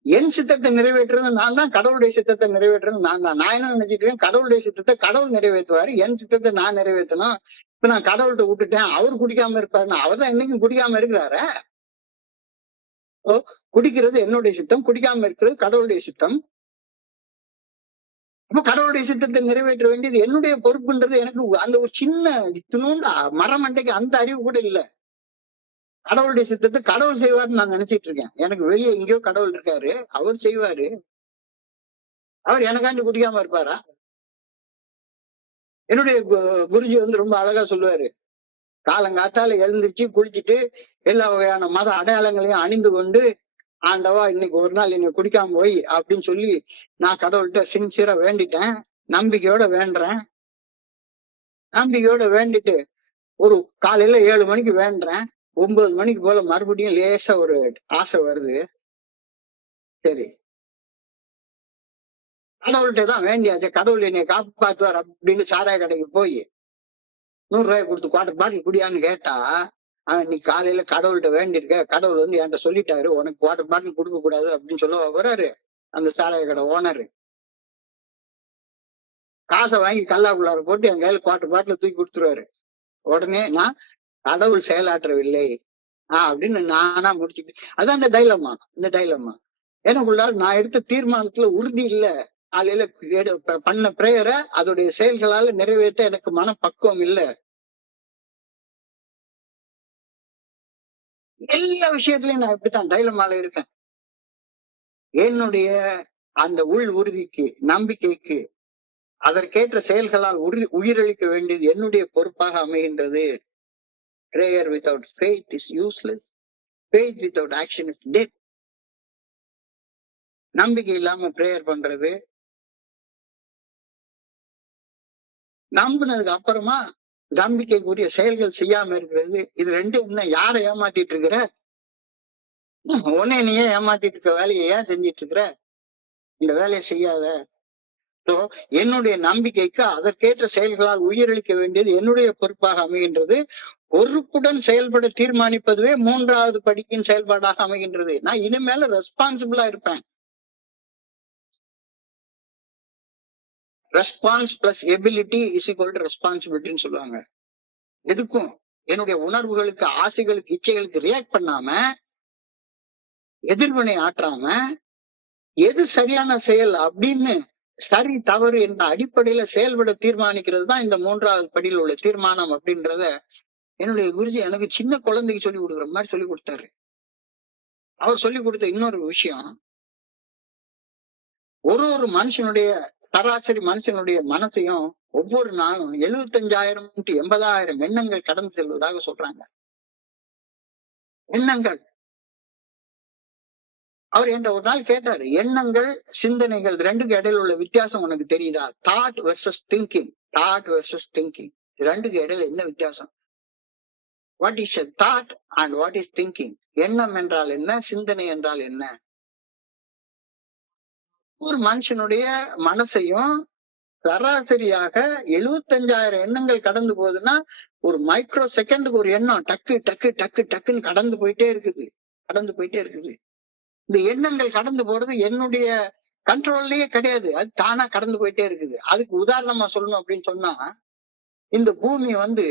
என் சித்தத்தை நிறைவேற்றுறது நான் தான், கடவுளுடைய சித்தத்தை நிறைவேற்றுறது நான் தான். நான் என்ன நினைச்சிட்டு இருக்கேன், கடவுளுடைய சித்தத்தை கடவுள் நிறைவேற்றுவாரு, என் சித்தத்தை நான் நிறைவேற்றணும். இப்ப நான் கடவுள்கிட்ட விட்டுட்டேன், அவர் குடிக்காம இருப்பாருன்னா அவர் தான் இன்னைக்கும் குடிக்காம இருக்கிறாரு. குடிக்கிறது என்னுடைய சித்தம், குடிக்காம இருக்கிறது கடவுளுடைய சித்தம். அப்ப கடவுளுடைய சித்தத்தை நிறைவேற்ற வேண்டியது என்னுடைய பொறுப்புன்றது எனக்கு அந்த ஒரு சின்ன இத்தினோண்டு மரமண்டைக்கு அந்த அறிவு கூட இல்ல. கடவுளுடைய சித்தத்தை கடவுள் செய்வாருன்னு நான் நினைச்சிட்டு இருக்கேன். எனக்கு வெளியே எங்கேயோ கடவுள் இருக்காரு, அவர் செய்வாரு. அவர் எனக்காண்டி குடிக்காம இருப்பாரா? என்னுடைய குருஜி ரொம்ப அழகா சொல்லுவாரு, காலங்காத்தால எழுந்திருச்சு குளிச்சுட்டு எல்லா வகையான மத அடையாளங்களையும் அணிந்து கொண்டு, ஆண்டவா இன்னைக்கு ஒரு நாள் என்னை குடிக்காம போய் அப்படின்னு சொல்லி நான் கடவுள்கிட்ட சின்சியரா வேண்டிட்டேன். நம்பிக்கையோட வேண்டுறேன். நம்பிக்கையோட வேண்டிட்டு ஒரு காலையில 7 மணிக்கு வேண்டுறேன். 9 மணிக்கு போல மறுபடியும் லேசா ஒரு ஆசை வருது. சரி, கடவுள்கிட்ட தான் வேண்டியாச்சு, கடவுள் என்னை காப்பாத்துவார் அப்படின்னு சாராய கடைக்கு போய் 100 ரூபாய் கொடுத்து குவார்டர் பாட்டில் குடியான்னு கேட்டா, நீ காலையில கடவுள்கிட்ட வேண்டியிருக்க, கடவுள் வந்து என்கிட்ட சொல்லிட்டாரு உனக்கு குவார்டர் பாட்டில் கொடுக்க கூடாது அப்படின்னு சொல்ல வர்றாரு அந்த சாராய கடை ஓனரு. காசை வாங்கி கல்லாக்குள்ளார போட்டு என் கையில குவார்டர் பாட்டில தூக்கி கொடுத்துருவாரு. உடனே நான் கடவுள் செயலாற்றவில்லை அப்படின்னு நானா முடிச்சுட்டு, அதான் இந்த டைலமா. இந்த டைலமா எனக்குள்ளார நான் எடுத்த தீர்மானத்துல உறுதி இல்ல. காலையில பண்ண பிரேயரை அதோடைய செயல்களால நிறைவேற்ற எனக்கு மனப்பக்குவம் இல்ல. எல்லா விஷயத்திலயும் நான் இப்படித்தான் டைலமால இருக்கேன். என்னுடைய அந்த உள் உறுதிக்கு, நம்பிக்கைக்கு, அதற்கேற்ற செயல்களால் உயிரளிக்க வேண்டியது என்னுடைய பொறுப்பாக அமைகின்றது. Prayer without faith is useless. Faith without action is dead. நம்பிக்கை இல்லாம பிரேயர் பண்றது, நம்பினதுக்கு அப்புறமா நம்பிக்கைக்குரிய செயல்கள் செய்யாம இருக்கிறது, இது ரெண்டும் இன்னும் யாரை ஏமாத்திட்டு இருக்கிற? உன்னை நீயே ஏமாத்திட்டு இருக்க வேலையை ஏன் செஞ்சிட்டு இருக்கிற? இந்த வேலையை செய்யாத. என்னுடைய நம்பிக்கைக்கு அதற்கேற்ற செயல்களால் உயிரளிக்க வேண்டியது என்னுடைய பொறுப்பாக அமைகின்றது. பொறுப்புடன் செயல்பட தீர்மானிப்பதுவே 3வது படியின் செயல்பாடாக அமைகின்றது. நான் இனிமேல ரெஸ்பான்சிபிளா இருப்பேன். Response plus ability is equal to ரெஸ்பான்சிபிலிட்டின்னு சொல்லுவாங்க. எதுக்கும் என்னுடைய உணர்வுகளுக்கு, ஆசைகளுக்கு, இச்சைகளுக்கு ரியாக்ட் பண்ணாம, எதிர்வினை ஆற்றாம, எது சரியான செயல் அப்படின்னு சரி தவறு என்ற அடிப்படையில செயல்பட தீர்மானிக்கிறது தான் இந்த 3வது படியில் உள்ள தீர்மானம் அப்படின்றத என்னுடைய குருஜி எனக்கு சின்ன குழந்தைக்கு சொல்லி கொடுக்குற மாதிரி சொல்லி கொடுத்தாரு. அவர் சொல்லி கொடுத்த இன்னொரு விஷயம், ஒரு மனுஷனுடைய சராசரி மனுஷனுடைய மனசையும் ஒவ்வொரு நாளும் 75,000 to 80,000 எண்ணங்கள் கடந்து செல்வதாக சொல்றாங்க. எண்ணங்கள். அவர் என்ற ஒரு நாள் கேட்டாரு, எண்ணங்கள் சிந்தனைகள் ரெண்டுக்கு இடையில உள்ள வித்தியாசம் உனக்கு தெரியுதா? Thought versus thinking. Thought versus thinking ரெண்டுக்கு இடையில என்ன வித்தியாசம்? What is a thought and what is thinking? எண்ணம் என்றால் என்ன, சிந்தனை என்றால் என்ன? ஒரு மனுஷனுடைய மனசையும் சராசரியாக 75,000 எண்ணங்கள் கடந்து போகுதுன்னா, ஒரு மைக்ரோ செகண்டுக்கு ஒரு எண்ணம் டக்கு டக்கு டக்கு டக்குன்னு கடந்து போயிட்டே இருக்குது. இந்த எண்ணங்கள் கடந்து போறது என்னுடைய கண்ட்ரோல்லயே கிடையாது. அது தானா கடந்து போயிட்டே இருக்குது. அதுக்கு உதாரணமா சொல்லணும் அப்படின்னு சொன்னா, இந்த பூமி வந்து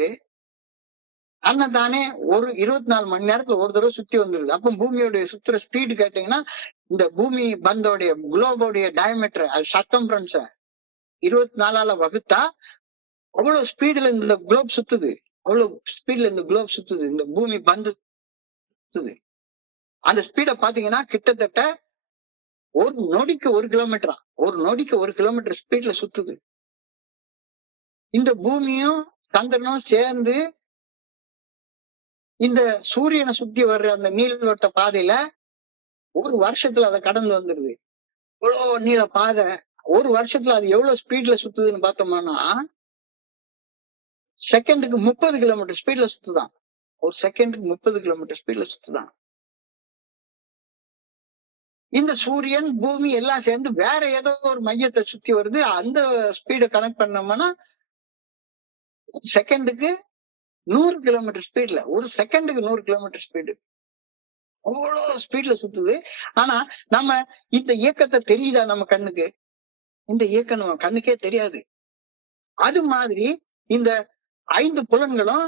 அண்ணதானே ஒரு 24 மணி நேரத்துல ஒரு தடவை சுத்தி வந்துருது. அப்ப பூமியோடைய சுத்துற ஸ்பீடு கேட்டீங்கன்னா, இந்த பூமி பந்தோடைய குளோபோடைய டயமீட்டர், அது சர்க்கம்ஃபரன்ஸ 24ஆல வகுத்தா அவ்வளவு ஸ்பீடுல இந்த குளோப் சுத்துது. இந்த பூமி பந்து சுத்துது. அந்த ஸ்பீட பாத்தீங்கன்னா கிட்டத்தட்ட ஒரு நொடிக்கு 1 கிலோமீட்டரா, ஒரு நொடிக்கு 1 கிலோமீட்டர் ஸ்பீட்ல சுத்துது. இந்த பூமியும் சந்திரனும் சேர்ந்து இந்த சூரியனை சுத்தி வர்ற அந்த நீள்வட்ட பாதையில ஒரு வருஷத்துல அதை கடந்து வந்துருது. இவ்வளவு நீள பாதை, ஒரு வருஷத்துல அது எவ்வளவு ஸ்பீட்ல சுத்துதுன்னு பார்த்தோம்னா, செகண்டுக்கு 30 கிலோமீட்டர் ஸ்பீட்ல சுத்துதான். ஒரு செகண்டுக்கு 30 கிலோமீட்டர் ஸ்பீட்ல சுத்துதான். இந்த சூரியன், பூமி எல்லாம் சேர்ந்து வேற ஏதோ ஒரு மையத்தை சுத்தி வருது. அந்த ஸ்பீடை கனெக்ட் பண்ணோம்னா செகண்டுக்கு 100 கிலோமீட்டர் ஸ்பீட்ல, ஒரு செகண்டுக்கு 100 கிலோமீட்டர் ஸ்பீடு, அவ்வளவு ஸ்பீட்ல சுத்துது. ஆனா நம்ம இந்த இயக்கத்தை தெரியுதா நம்ம கண்ணுக்கு? இந்த இயக்கம் நம்ம கண்ணுக்கே தெரியாது. அது மாதிரி இந்த 5 புலன்களும்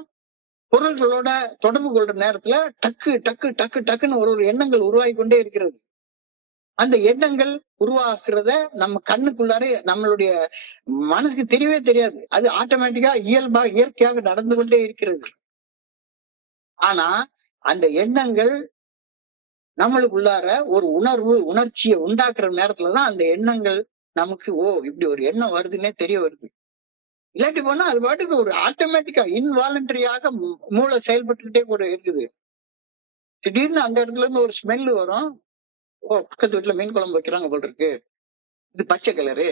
பொருள்களோட தொடர்பு கொள்ற நேரத்துல டக்கு டக்கு டக்கு டக்குன்னு ஒரு எண்ணங்கள் உருவாகி கொண்டே இருக்கிறது. அந்த எண்ணங்கள் உருவாக்குறத நம்ம கண்ணுக்குள்ளார நம்மளுடைய மனசுக்கு தெரியவே தெரியாது. அது ஆட்டோமேட்டிக்கா இயற்கையாக நடந்து கொண்டே இருக்கிறது. ஆனா அந்த எண்ணங்கள் நம்மளுக்குள்ளார ஒரு உணர்ச்சியை உண்டாக்குற நேரத்துலதான் அந்த எண்ணங்கள் நமக்கு இப்படி ஒரு எண்ணம் வருதுன்னே தெரிய வருது. இல்லாட்டி போனா அது பாட்டுக்கு ஒரு ஆட்டோமேட்டிக்கா இன்வாலண்டரியாக மூளை செயல்பட்டுக்கிட்டே கூட இருக்குது. திடீர்னு அந்த இடத்துல இருந்து ஒரு ஸ்மெல் வரும். ஓ, பக்கத்து வீட்டுல மீன் குழம்பு வைக்கிறாங்க போல இருக்கு. இது பச்சை கலரு.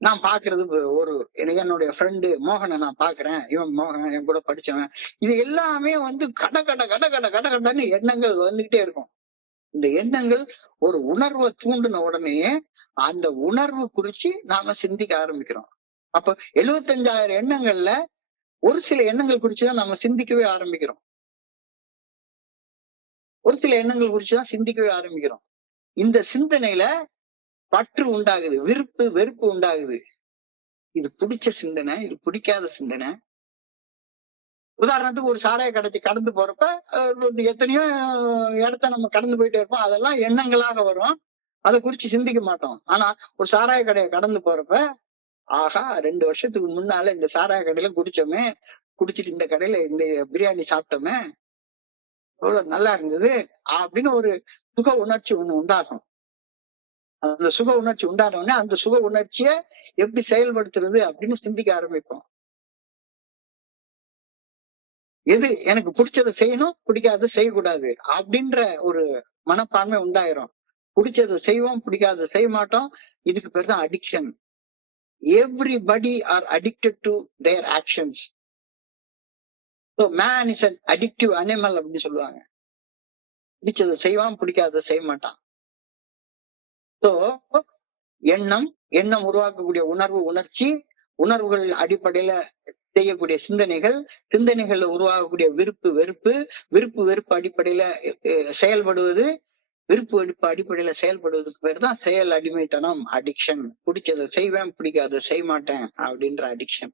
நான் பாக்குறது ஒரு என்னுடைய ஃப்ரெண்டு மோகனை நான் பாக்குறேன். இவன் மோகன் என் கூட படிச்சவன். இது எல்லாமே கட கட கட கட கட கடன்னு எண்ணங்கள் வந்துகிட்டே இருக்கும். இந்த எண்ணங்கள் ஒரு உணர்வை தூண்டின உடனே அந்த உணர்வு குறிச்சு நாம சிந்திக்க ஆரம்பிக்கிறோம். அப்ப 75,000 எண்ணங்கள்ல ஒரு சில எண்ணங்கள் குறிச்சுதான் நாம சிந்திக்கவே ஆரம்பிக்கிறோம். ஒரு சில எண்ணங்கள் குறிச்சுதான் சிந்திக்கவே ஆரம்பிக்கிறோம். இந்த சிந்தனையில பற்று உண்டாகுது, விருப்பு வெறுப்பு உண்டாகுது. இது பிடிச்ச சிந்தனை, இது பிடிக்காத சிந்தனை. உதாரணத்துக்கு ஒரு சாராய கடைக்கு கடந்து போறப்ப எத்தனையோ இடத்த நம்ம கடந்து போயிட்டே இருப்போம். அதெல்லாம் எண்ணங்களாக வரும். அதை குறிச்சு சிந்திக்க மாட்டோம். ஆனா ஒரு சாராய கடையை கடந்து போறப்ப, ஆஹா 2 வருஷத்துக்கு முன்னால இந்த சாராய கடையில குடிச்சோமே, குடிச்சிட்டு இந்த கடையில இந்த பிரியாணி சாப்பிட்டோமே, எவ்வளவு நல்லா இருந்தது அப்படின்னு ஒரு சுக உணர்ச்சி ஒண்ணு உண்டாகும். அந்த சுக உணர்ச்சி உண்டானோடனே அந்த சுக உணர்ச்சியை எப்படி செயல்படுத்துறது அப்படின்னு சிந்திக்க ஆரம்பிப்போம். எது எனக்கு பிடிச்சதை செய்யணும், பிடிக்காத செய்யக்கூடாது அப்படின்ற ஒரு மனப்பான்மை உண்டாயிரும். பிடிச்சதை செய்வோம், பிடிக்காத செய்ய மாட்டோம். இதுக்கு பேர் தான் addiction. Everybody are addicted to their actions. So man is an addictive animal அப்படின்னு சொல்லுவாங்க. பிடிச்சதை செய்வான், பிடிக்காத செய்ய மாட்டான். ஸோ எண்ணம், எண்ணம் உருவாக்கக்கூடிய உணர்வு, உணர்ச்சி, உணர்வுகள் அடிப்படையில செய்யக்கூடிய சிந்தனைகள், சிந்தனைகள்ல உருவாகக்கூடிய விருப்பு வெறுப்பு, விருப்பு வெறுப்பு அடிப்படையில செயல்படுவது, விருப்பு வெறுப்பு அடிப்படையில செயல்படுவதற்கு பேர் தான் செயல் அடிமைத்தனம், அடிக்ஷன். பிடிச்சதை செய்வேன், பிடிக்காத செய்ய மாட்டேன் அப்படின்ற அடிக்ஷன்.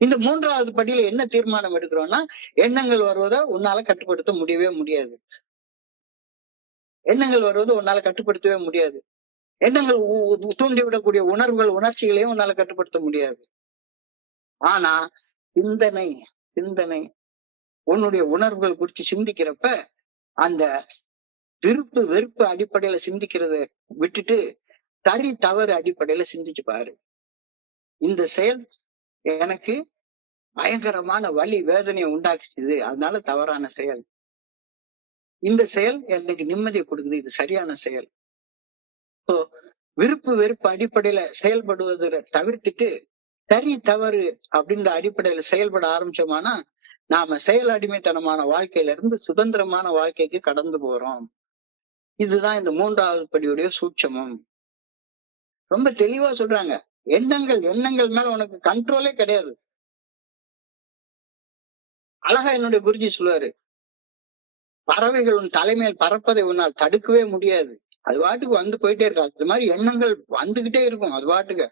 இந்த 3வது படியில என்ன தீர்மானம் எடுக்கிறோம்னா, எண்ணங்கள் வருவதை உன்னால கட்டுப்படுத்த முடியவே முடியாது. எண்ணங்கள் வருவதை உன்னால கட்டுப்படுத்தவே முடியாது. எண்ணங்கள் தூண்டிவிடக்கூடிய உணர்வுகள், உணர்ச்சிகளையும் உன்னால கட்டுப்படுத்த முடியாது. ஆனா சிந்தனை, சிந்தனை உன்னுடைய உணர்வுகள் குறித்து சிந்திக்கிறப்ப அந்த விருப்பு வெறுப்பு அடிப்படையில சிந்திக்கிறத விட்டுட்டு சரி தவறு அடிப்படையில சிந்திச்சு பாரு. இந்த செயல் எனக்கு பயங்கரமான வலி வேதனையை உண்டாக்குச்சுது, அதனால தவறான செயல். இந்த செயல் எனக்கு நிம்மதியை கொடுக்குது, இது சரியான செயல். விருப்பு வெறுப்பு அடிப்படையில செயல்படுவதை தவிர்த்துட்டு சரி தவறு அப்படின்ற அடிப்படையில செயல்பட ஆரம்பிச்சோம்னா நாம செயல் அடிமைத்தனமான வாழ்க்கையில இருந்து சுதந்திரமான வாழ்க்கைக்கு கடந்து போறோம். இதுதான் இந்த 3வது படியுடைய சூட்சமம். ரொம்ப தெளிவா சொல்றாங்க. எண்ணங்கள், எண்ணங்கள் மேல உனக்கு கண்ட்ரோலே கிடையாது. அழகா என்னுடைய குருஜி சொல்லுவாரு, பறவைகள் உன் தலைமையில் பறப்பதை உன்னால் தடுக்கவே முடியாது. அது பாட்டுக்கு வந்து போயிட்டே இருக்கு. அது மாதிரி எண்ணங்கள் வந்துகிட்டே இருக்கும். அது பாட்டுக்கு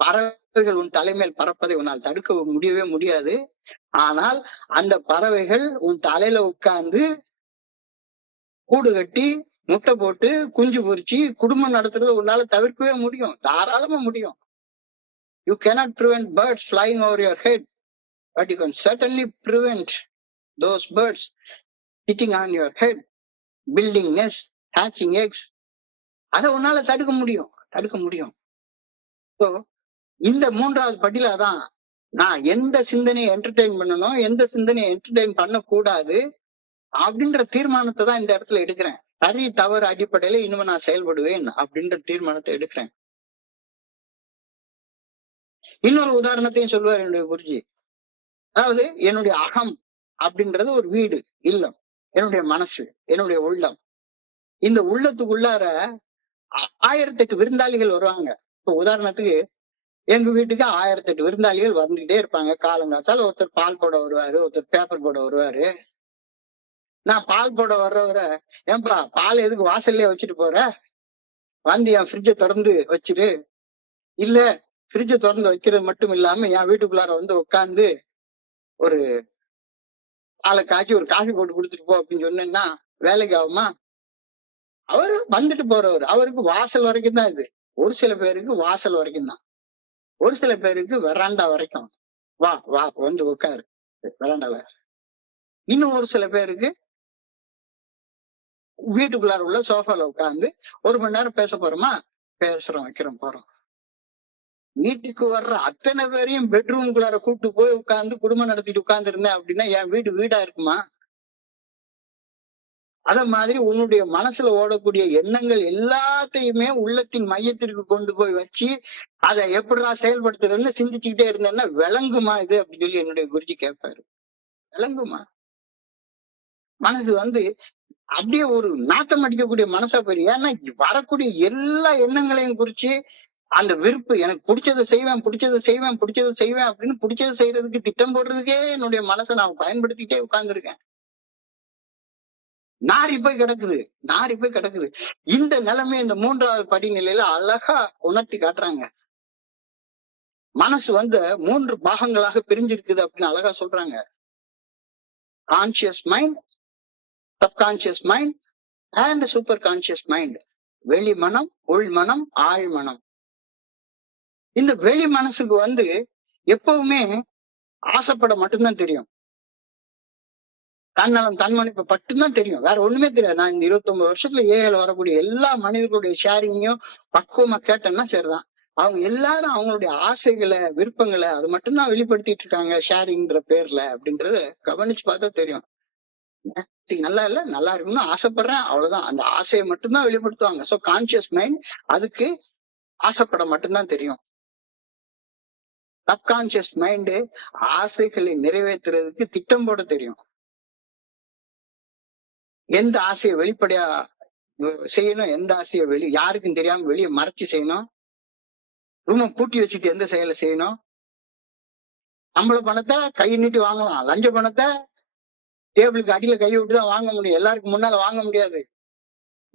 பறவைகள் உன் தலைமையில் பறப்பதை உன்னால் தடுக்க முடியவே முடியாது. ஆனால் அந்த பறவைகள் உன் தலையில உட்கார்ந்து கூடு கட்டி முட்டை போட்டு குஞ்சு பொறிச்சு குடும்பம் நடத்துறத உன்னால தவிர்க்கவே முடியும். தாராளமா முடியும். You cannot prevent birds flying over your head, but you can certainly prevent those birds sitting on your head, building nests, hatching eggs. அதை உன்னால தடுக்க முடியும், தடுக்க முடியும். ஸோ இந்த 3வது படியில தான் நான் எந்த சிந்தனையை என்டர்டெயின் பண்ணணும், எந்த சிந்தனையை என்டர்டெயின் பண்ணக்கூடாது அப்படின்ற தீர்மானத்தை தான் இந்த இடத்துல எடுக்கிறேன். சரி தவறு அடிப்படையில இனிமே நான் செயல்படுவேன் அப்படின்ற தீர்மானத்தை எடுக்கிறேன். இன்னொரு உதாரணத்தையும் சொல்லுவார் என்னுடைய குருஜி. அதாவது என்னுடைய அகம் அப்படின்றது ஒரு வீடு, இல்லம். என்னுடைய மனசு, என்னுடைய உள்ளம். இந்த உள்ளத்துக்குள்ளார 1008 விருந்தாளிகள் வருவாங்க. இப்போ உதாரணத்துக்கு எங்க வீட்டுக்கு 1008 விருந்தாளிகள் வந்துகிட்டே இருப்பாங்க. காலங்காத்தால ஒருத்தர் பால் போட வருவாரு, ஒருத்தர் பேப்பர் போட வருவாரு. நான் பால் போட வர்றவரை, ஏன்பா பால் எதுக்கு வாசல்லே வச்சுட்டு போற, வந்து என் ஃப்ரிட்ஜை திறந்து வச்சிரு. இல்ல ஃப்ரிட்ஜை திறந்து வைக்கிறது மட்டும் இல்லாம என் வீட்டுக்குள்ளார வந்து உட்காந்து ஒரு பாலை காய்ச்சி ஒரு காஃபி போட்டு கொடுத்துட்டு போ அப்படின்னு சொன்னேன்னா வேலைக்கு ஆகுமா? அவரு வந்துட்டு போறவர், அவருக்கு வாசல் வரைக்கும் தான் இது. ஒரு சில பேருக்கு வாசல் வரைக்கும் தான், ஒரு சில பேருக்கு வெராண்டா வரைக்கும். வா வா வந்து உட்காரு வெராண்டால. இன்னும் ஒரு சில பேருக்கு வீட்டுக்குள்ளார உள்ள சோஃபால உட்காந்து 1 மணி நேரம் பேச போறோமா, பேசுறோம், வைக்கிறோம், போறோம். வீட்டுக்கு வர்ற அத்தனை பேரையும் பெட்ரூம்குள்ளார கூட்டு போய் உட்கார்ந்து குடும்பம் நடத்திட்டு உட்கார்ந்து இருந்தேன் அப்படின்னா என் வீடு வீடா இருக்குமா? அத மாதிரி உன்னுடைய மனசுல ஓடக்கூடிய எண்ணங்கள் எல்லாத்தையுமே உள்ளத்தின் மையத்திற்கு கொண்டு போய் வச்சு அதை எப்படிடா செயல்படுத்துறேன்னு சிந்திச்சுக்கிட்டே இருந்தேன்னா விளங்குமா இது அப்படின்னு சொல்லி என்னுடைய குருஜி கேட்பாரு. விளங்குமா? மனசு அப்படியே ஒரு நாட்டம் அடிக்கக்கூடிய மனசா போயிரு. ஏன்னா வரக்கூடிய எல்லா எண்ணங்களையும் குறிச்சு அந்த விருப்பு எனக்கு பிடிச்சதை செய்வேன், பிடிச்சதை செய்வேன், பிடிச்சதை செய்வேன் அப்படின்னு பிடிச்சதை செய்யறதுக்கு திட்டம் போடுறதுக்கே என்னுடைய மனசை நான் பயன்படுத்திட்டே உட்கார்ந்துருக்கேன். நாரி போய் கிடக்குது, நாரி போய் கிடக்குது. இந்த நிலைமை இந்த 3வது படிநிலையில அழகா உணர்த்தி காட்டுறாங்க. மனசு 3 பாகங்களாக பிரிஞ்சிருக்குது அப்படின்னு அழகா சொல்றாங்க. Conscious mind, subconscious mind and super conscious mind. வெளி மனம், உள் மனம், ஆழ் மனம். இந்த வெளி மனசுக்கு எப்பவுமே ஆசைப்பட மட்டும்தான் தெரியும். தன்னலம் தன்மணிப்பு மட்டும்தான் தெரியும். வேற ஒண்ணுமே தெரியாது. நான் இந்த 29 வருஷத்துல ஏஐல வரக்கூடிய எல்லா மனிதர்களுடைய ஷேரிங்கையும் பக்குவமா கேட்டேன்னா சரிதான். அவங்க எல்லாரும் அவங்களுடைய ஆசைகளை, விருப்பங்களை அது மட்டும்தான் வெளிப்படுத்திட்டு இருக்காங்க ஷேரிங்ன்ற பேர்ல அப்படின்றத கவனிச்சு பார்த்தா தெரியும். நல்லா இல்ல, நல்லா இருக்கணும்னு ஆசைப்படுறேன், அவ்வளவுதான். அந்த ஆசையை மட்டும்தான் வெளிப்படுத்துவாங்க. சோ கான்சியஸ் மைண்ட் அதுக்கு ஆசைப்பட மட்டும்தான் தெரியும். சப்கான்சியஸ் மைண்டு ஆசைகளை நிறைவேற்றுறதுக்கு திட்டம் போட தெரியும். எந்த ஆசையை வெளிப்படையா செய்யணும், எந்த ஆசையை யாருக்கும் தெரியாம வெளியே மறைச்சு செய்யணும், ரூம பூட்டி வச்சுட்டு எந்த செயலை செய்யணும். நம்மள பணத்தை கை நீட்டி வாங்கலாம், லஞ்ச பணத்தை டேபிளுக்கு அடியில கையை விட்டுதான் வாங்க முடியும், எல்லாருக்கும் முன்னால வாங்க முடியாது.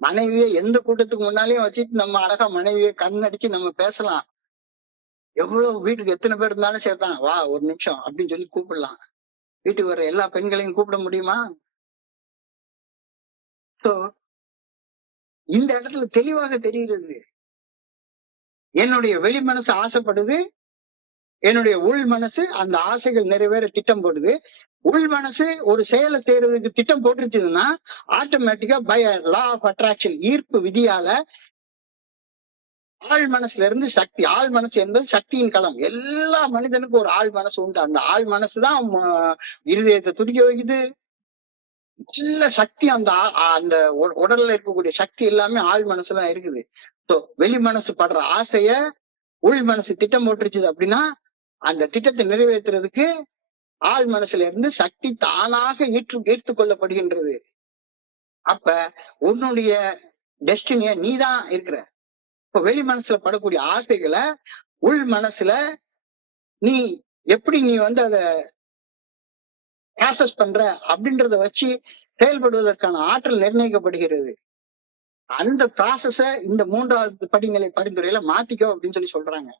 மனைவியை எந்த கூட்டத்துக்கு முன்னாலேயும் வச்சுட்டு நம்ம அழகா மனைவியை கண்ணடிச்சு நம்ம பேசலாம். எவ்வளவு வீட்டுக்கு எத்தனை பேர் இருந்தாலும் சேர்த்தான், வா ஒரு நிமிஷம் அப்படின்னு சொல்லி கூப்பிடலாம். வீட்டுக்கு வர எல்லா பெண்களையும் கூப்பிட முடியுமா? சோ இந்த இடத்துல தெளிவாக தெரிகிறது, என்னுடைய வெளி மனசு ஆசைப்படுது, என்னுடைய உள் மனசு அந்த ஆசைகள் நிறைவேற திட்டம் போடுது. உள் மனசு ஒரு செயலை செய்யறதுக்கு திட்டம் போட்டுருச்சுன்னா ஆட்டோமேட்டிக்கா பை லா ஆஃப் அட்ராக்ஷன், ஈர்ப்பு விதியால ஆள் மனசுல இருந்து சக்தி, ஆள் மனசு என்பது சக்தியின் களம். எல்லா மனிதனுக்கும் ஒரு ஆள் மனசு உண்டு. அந்த ஆள் மனசுதான் இருதயத்தை துடிக்க வைக்குது. நல்ல சக்தி அந்த உடல்ல இருக்கக்கூடிய சக்தி எல்லாமே ஆள் மனசுதான் இருக்குது. சோ வெளி மனசு படுற ஆசைய உள் மனசு திட்டம் போட்டுருச்சு அப்படின்னா அந்த திட்டத்தை நிறைவேற்றுறதுக்கு ஆள் மனசுல இருந்து சக்தி தானாக ஈர்த்து கொள்ளப்படுகின்றது. அப்ப உன்னுடைய டெஸ்டினிய நீதான் இருக்கிற. இப்ப வெளி மனசுல படக்கூடிய ஆசைகளை உள் மனசுல நீ எப்படி அதை ப்ராசஸ் பண்ற அப்படின்றத வச்சு செயல்படுவதற்கான ஆற்றல் நிர்ணயிக்கப்படுகிறது. அந்த ப்ராசஸ இந்த 3வது படிநிலை பரிந்துரையில மாத்திக்கோ அப்படின்னு சொல்லி சொல்றாங்க.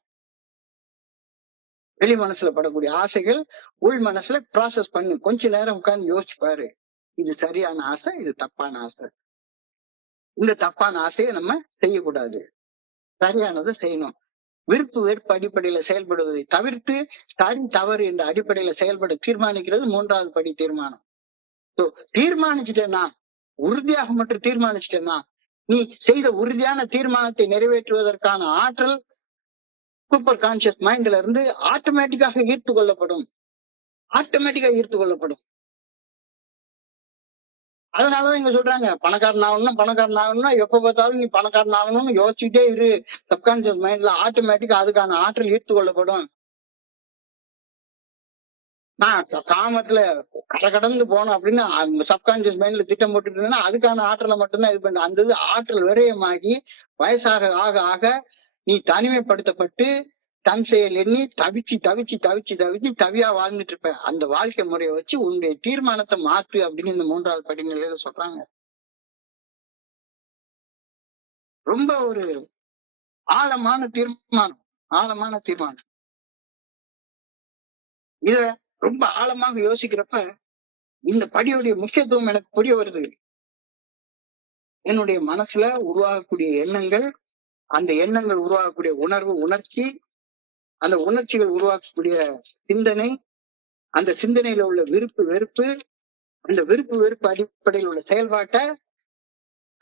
வெளி மனசுல படக்கூடிய ஆசைகள் உள் மனசுல ப்ராசஸ் பண்ணு. கொஞ்ச நேரம் உட்கார்ந்து யோசிச்சு பாரு, இது சரியான ஆசை, இது தப்பான ஆசை. இந்த தப்பான ஆசையை நம்ம செய்யக்கூடாது, சரியானதை செய்யணும். விருப்பு வெறுப்பு அடிப்படையில செயல்படுவதை தவிர்த்து சரி தவறு என்ற அடிப்படையில செயல்பட தீர்மானிக்கிறது 3வது படி தீர்மானம். தீர்மானிச்சுட்டேன்னா, உறுதியாக மட்டும் தீர்மானிச்சுட்டேன்னா, நீ செய்த உறுதியான தீர்மானத்தை நிறைவேற்றுவதற்கான ஆற்றல் சூப்பர் கான்சியஸ் மைண்ட்ல இருந்து ஆட்டோமேட்டிக்காக ஈர்த்து கொள்ளப்படும். அதனாலதான் இங்க சொல்றாங்க, பணக்காரன் ஆகணும்னா எப்ப பார்த்தாலும் நீ பணக்காரன் ஆகணும்னு யோசிச்சுட்டே இரு. சப்கான்சியஸ் மைண்ட்ல ஆட்டோமேட்டிக்கா அதுக்கான ஆற்றல் ஈர்த்து கொள்ளப்படும். நான் காமத்துல கடந்து போனோம் அப்படின்னு சப்கான்சியஸ் மைண்ட்ல திட்டம் போட்டுட்டு இருந்தேன்னா அதுக்கான ஆற்றலை மட்டும்தான் இது பண்ண. அந்த ஆற்றல் விரயமாகி வயசாக ஆக ஆக நீ தனிமைப்படுத்தப்பட்டு தன் செயல் எண்ணி தவியா வாழ்ந்துட்டு இருப்ப. அந்த வாழ்க்கை முறையை வச்சு உன்னுடைய தீர்மானத்தை மாத்து அப்படின்னு இந்த 3வது படிநிலையில சொல்றாங்க. ரொம்ப ஒரு ஆழமான தீர்மானம். இத ரொம்ப ஆழமாக யோசிக்கிறப்ப இந்த படியுடைய முக்கியத்துவம் எனக்கு புரிய வருது. என்னுடைய மனசுல உருவாகக்கூடிய எண்ணங்கள், அந்த எண்ணங்கள் உருவாகக்கூடிய உணர்ச்சி, அந்த உணர்ச்சிகள் உருவாக்கக்கூடிய சிந்தனை, அந்த சிந்தனையில உள்ள விருப்பு வெறுப்பு, அந்த விருப்பு வெறுப்பு அடிப்படையில் உள்ள செயல்பாட்டை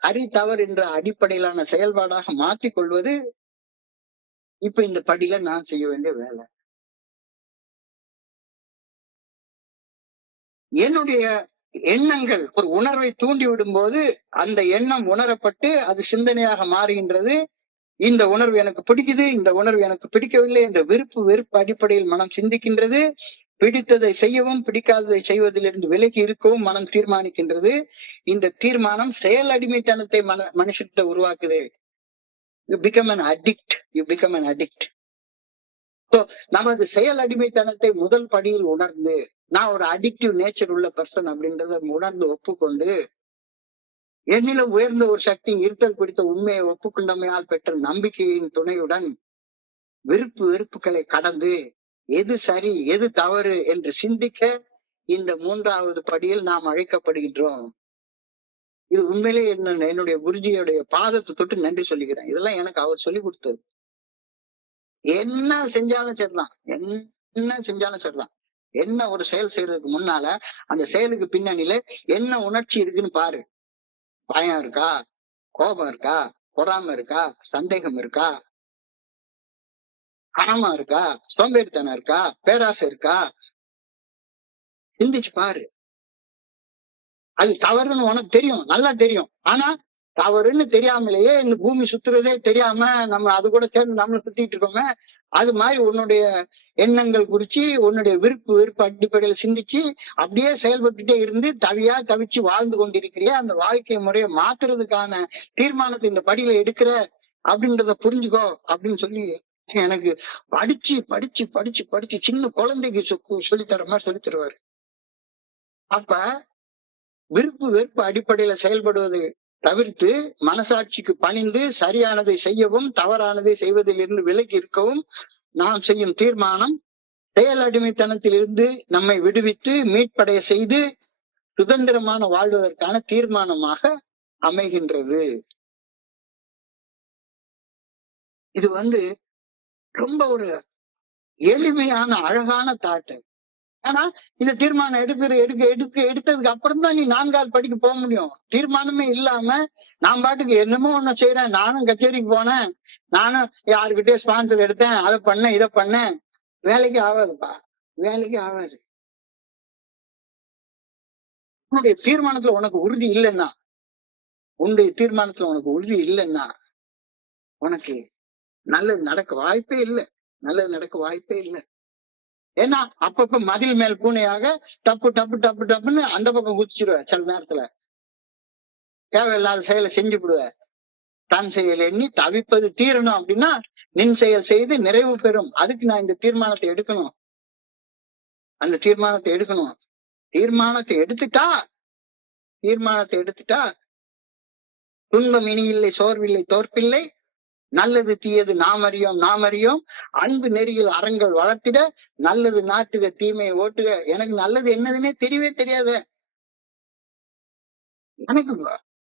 சரி தவறு என்ற அடிப்படையிலான செயல்பாடாக மாற்றிக் கொள்வது இப்ப இந்த படியில நான் செய்ய வேண்டிய வேலை, என்னுடைய எண்ணங்கள் ஒரு உணர்வை தூண்டி விடும்போது அந்த எண்ணம் உணரப்பட்டு அது சிந்தனையாக மாறுகின்றது. இந்த உணர்வு எனக்கு பிடிக்குது, இந்த உணர்வு எனக்கு பிடிக்கவில்லை என்ற விருப்பு வெறுப்பு அடிப்படையில் மனம் சிந்திக்கின்றது. பிடித்ததை செய்யவும் பிடிக்காததை செய்வதிலிருந்து விலகி இருக்கவும் மனம் தீர்மானிக்கின்றது. இந்த தீர்மானம் செயல் அடிமைத்தனத்தை மனுஷத்தை உருவாக்குது. You become an addict, you become an addict. So நமது செயல் அடிமைத்தனத்தை முதல் படியில் உணர்ந்து, நான் ஒரு அடிக்டிவ் நேச்சர் உள்ள பர்சன் அப்படின்றத உணர்ந்து ஒப்புக்கொண்டு, என்னிலும் உயர்ந்த ஒரு சக்தி இருத்தல் குறித்த உண்மையை ஒப்புக்கொண்டமையால் பெற்ற நம்பிக்கையின் துணையுடன் விருப்பு வெறுப்புகளை கடந்து எது சரி எது தவறு என்று சிந்திக்க இந்த மூன்றாவது படியில் நாம் அழைக்கப்படுகின்றோம். இது உண்மையிலேயே என்னுடைய குருஜியுடைய பாதத்தை தொட்டு நன்றி சொல்லிக்கிறேன். இதெல்லாம் எனக்கு அவர் சொல்லி கொடுத்தது. என்ன செஞ்சாலும் சரிதான், என்ன செஞ்சாலும் சரிதான், என்ன ஒரு செயல் செய்யறதுக்கு முன்னால அந்த செயலுக்கு பின்னணியில என்ன உணர்ச்சி இருக்குன்னு பாரு. பயம் இருக்கா, கோபம் இருக்கா, பொறாமை இருக்கா, சந்தேகம் இருக்கா, காமம் இருக்கா, சோம்பேறித்தனம் இருக்கா, பேராசை இருக்கா, சிந்திச்சு பாரு. அது தவறுன்னு உனக்கு தெரியும், நல்லா தெரியும். ஆனா தவறுன்னு தெரியாமலேயே இந்த பூமி சுத்துறதே தெரியாம நம்ம அது கூட சேர்ந்து நம்மள சுத்திட்டு இருக்கோமே. அது மாதிரி உன்னுடைய எண்ணங்கள் குறிச்சு உன்னுடைய விருப்பு வெறுப்பு அடிப்படையில சிந்திச்சு அப்படியே செயல்பட்டுட்டே இருந்து தவிச்சு வாழ்ந்து கொண்டிருக்கிறிய அந்த வாழ்க்கை முறையை மாத்துறதுக்கான தீர்மானத்தை இந்த படியில எடுக்கிற அப்படின்றத புரிஞ்சுக்கோ அப்படின்னு சொல்லி எனக்கு படிச்சு படிச்சு படிச்சு படிச்சு சின்ன குழந்தைக்கு சொல்லித்தர மாதிரி சொல்லி தருவாரு. அப்ப விருப்பு வெறுப்பு அடிப்படையில செயல்படுவதை தவிர்த்து மனசாட்சிக்கு பணிந்து சரியானதை செய்யவும் தவறானதை செய்வதில் இருந்து விலகி இருக்கவும் நாம் செய்யும் தீர்மானம் செயல் அடிமைத்தனத்தில் இருந்து நம்மை விடுவித்து மீட்படைய செய்து சுதந்திரமான வாழ்வதற்கான தீர்மானமாக அமைகின்றது. இது ரொம்ப ஒரு எளிமையான அழகான தாட்டு. ஆனா இந்த தீர்மானம் எடுத்ததுக்கு அப்புறம் தான் நீ 4வது படிக்கு போக முடியும். தீர்மானமே இல்லாம நான் பாட்டுக்கு என்னமோ ஒண்ணு செய்யறேன், நானும் கச்சேரிக்கு போனேன், நானும் யாருக்கிட்டே ஸ்பான்சர் எடுத்தேன், அதை பண்ணேன் இதை பண்ணேன், வேலைக்கு ஆகாதுப்பா, வேலைக்கு ஆகாது. உன்னுடைய தீர்மானத்துல உனக்கு உறுதி இல்லைன்னா, உன்னுடைய தீர்மானத்துல உனக்கு உறுதி இல்லைன்னா உனக்கு நல்லது நடக்க வாய்ப்பே இல்லை, நல்லது நடக்க வாய்ப்பே இல்லை. ஏன்னா அப்பப்ப மதில் மேல் பூனையாக டப்பு டப்பு டப்பு டப்புன்னு அந்த பக்கம் குதிச்சிருவ. சில நேரத்துல தேவையில்லாத செயலை செஞ்சு விடுவ. தன் செயல் எண்ணி தவிப்பது தீரணும் அப்படின்னா நின் செயல் செய்து நிறைவு பெறும். அதுக்கு நான் இந்த தீர்மானத்தை எடுக்கணும், அந்த தீர்மானத்தை எடுக்கணும். தீர்மானத்தை எடுத்துட்டா துன்பம் இனி இல்லை, சோர்வில்லை, தோற்பில்லை, நல்லது தீயது நாம் அறியோம், அன்பு நெறியில் அறங்கள் வளர்த்திட, நல்லது நாட்டுக தீமையை ஓட்டுக. எனக்கு நல்லது என்னதுன்னே தெரியவே தெரியாத, எனக்கு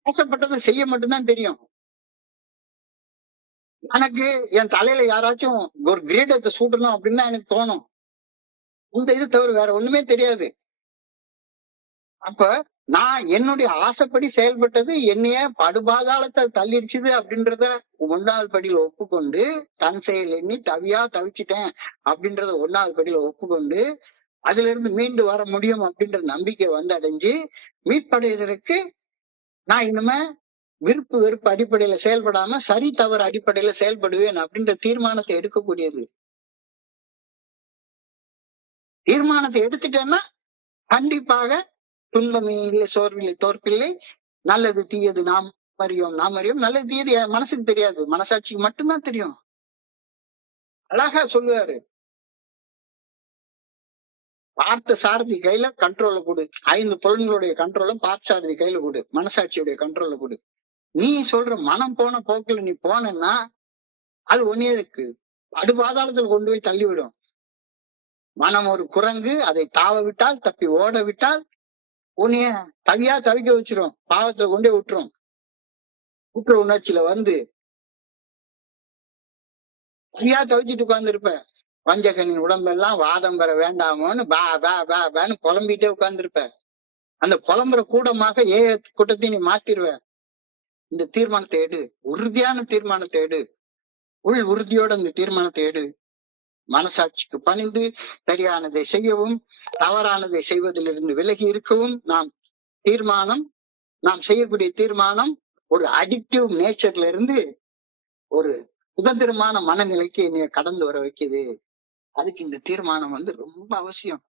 ஆசைப்பட்டதை செய்ய மட்டும்தான் தெரியும். எனக்கு என் தலையில யாராச்சும் ஒரு கிரீடத்தை சூட்டணும் அப்படின்னு எனக்கு தோணும். இந்த இது தவிர வேற ஒண்ணுமே தெரியாது. அப்ப நான் என்னுடைய ஆசைப்படி செயல்பட்டது என்னைய படுபாதாளத்தை தள்ளிடுச்சுது அப்படின்றத 1வது படியில ஒப்புக்கொண்டு, தன் செயல் எண்ணி தவிச்சிட்டேன் அப்படின்றத 1வது படியில ஒப்புக்கொண்டு அதுல இருந்து மீண்டு வர முடியும் அப்படின்ற நம்பிக்கை அடைஞ்சு மீட்படைவதற்கு நான் இனிமே விருப்பு வெறுப்பு அடிப்படையில செயல்படாம சரி தவறு அடிப்படையில செயல்படுவேன் அப்படின்ற தீர்மானத்தை எடுக்கக்கூடியது. தீர்மானத்தை எடுத்துட்டேன்னா கண்டிப்பாக துன்பம் இல்லை, சோர்வில்லை, தோற்பில்லை, நல்லது தீயது நாம் அறியோம், நல்லது தீயது என் மனசுக்கு தெரியாது, மனசாட்சிக்கு மட்டும்தான் தெரியும். அழகா சொல்லுவாரு, பார்த்த சாரதி கையில கண்ட்ரோல கொடு, 5 புலன்களுடைய கண்ட்ரோலும் பார்த்த சாரதி கையில கொடு, மனசாட்சியுடைய கண்ட்ரோல கொடு. நீ சொல்ற மனம் போன போக்குல நீ போனன்னா அது ஒன்னே அடுபாதாளத்தில் கொண்டு போய் தள்ளிவிடும். மனம் ஒரு குரங்கு, அதை தாவ விட்டால் தப்பி ஓட விட்டால் உன்னைய தவிக்க வச்சிரும், பாவத்துல கொண்டே விட்டுரும். குற்ற உணர்ச்சியில தவிச்சிட்டு உட்கார்ந்து இருப்ப. வஞ்சகனின் உடம்பெல்லாம் வாதம் பெற வேண்டாமோன்னு பேன்னு புலம்பிட்டே உட்கார்ந்து இருப்ப. அந்த புலம்புற கூடமாக கூட்டத்தை நீ மாத்திருவ. இந்த தீர்மானத்தை எடு, உறுதியான தீர்மானத்தை எடு. உள் உறுதியோட அந்த தீர்மானத்தை எடு. மனசாட்சிக்கு பணிந்து சரியானதை செய்யவும் தவறானதை செய்வதிலிருந்து விலகி இருக்கவும் நாம் செய்யக்கூடிய தீர்மானம் ஒரு அடிக்டிவ் நேச்சர்ல இருந்து ஒரு சுதந்திரமான மனநிலைக்கு என்னைய கடந்து வர வைக்குது. அதுக்கு இந்த தீர்மானம் ரொம்ப அவசியம்.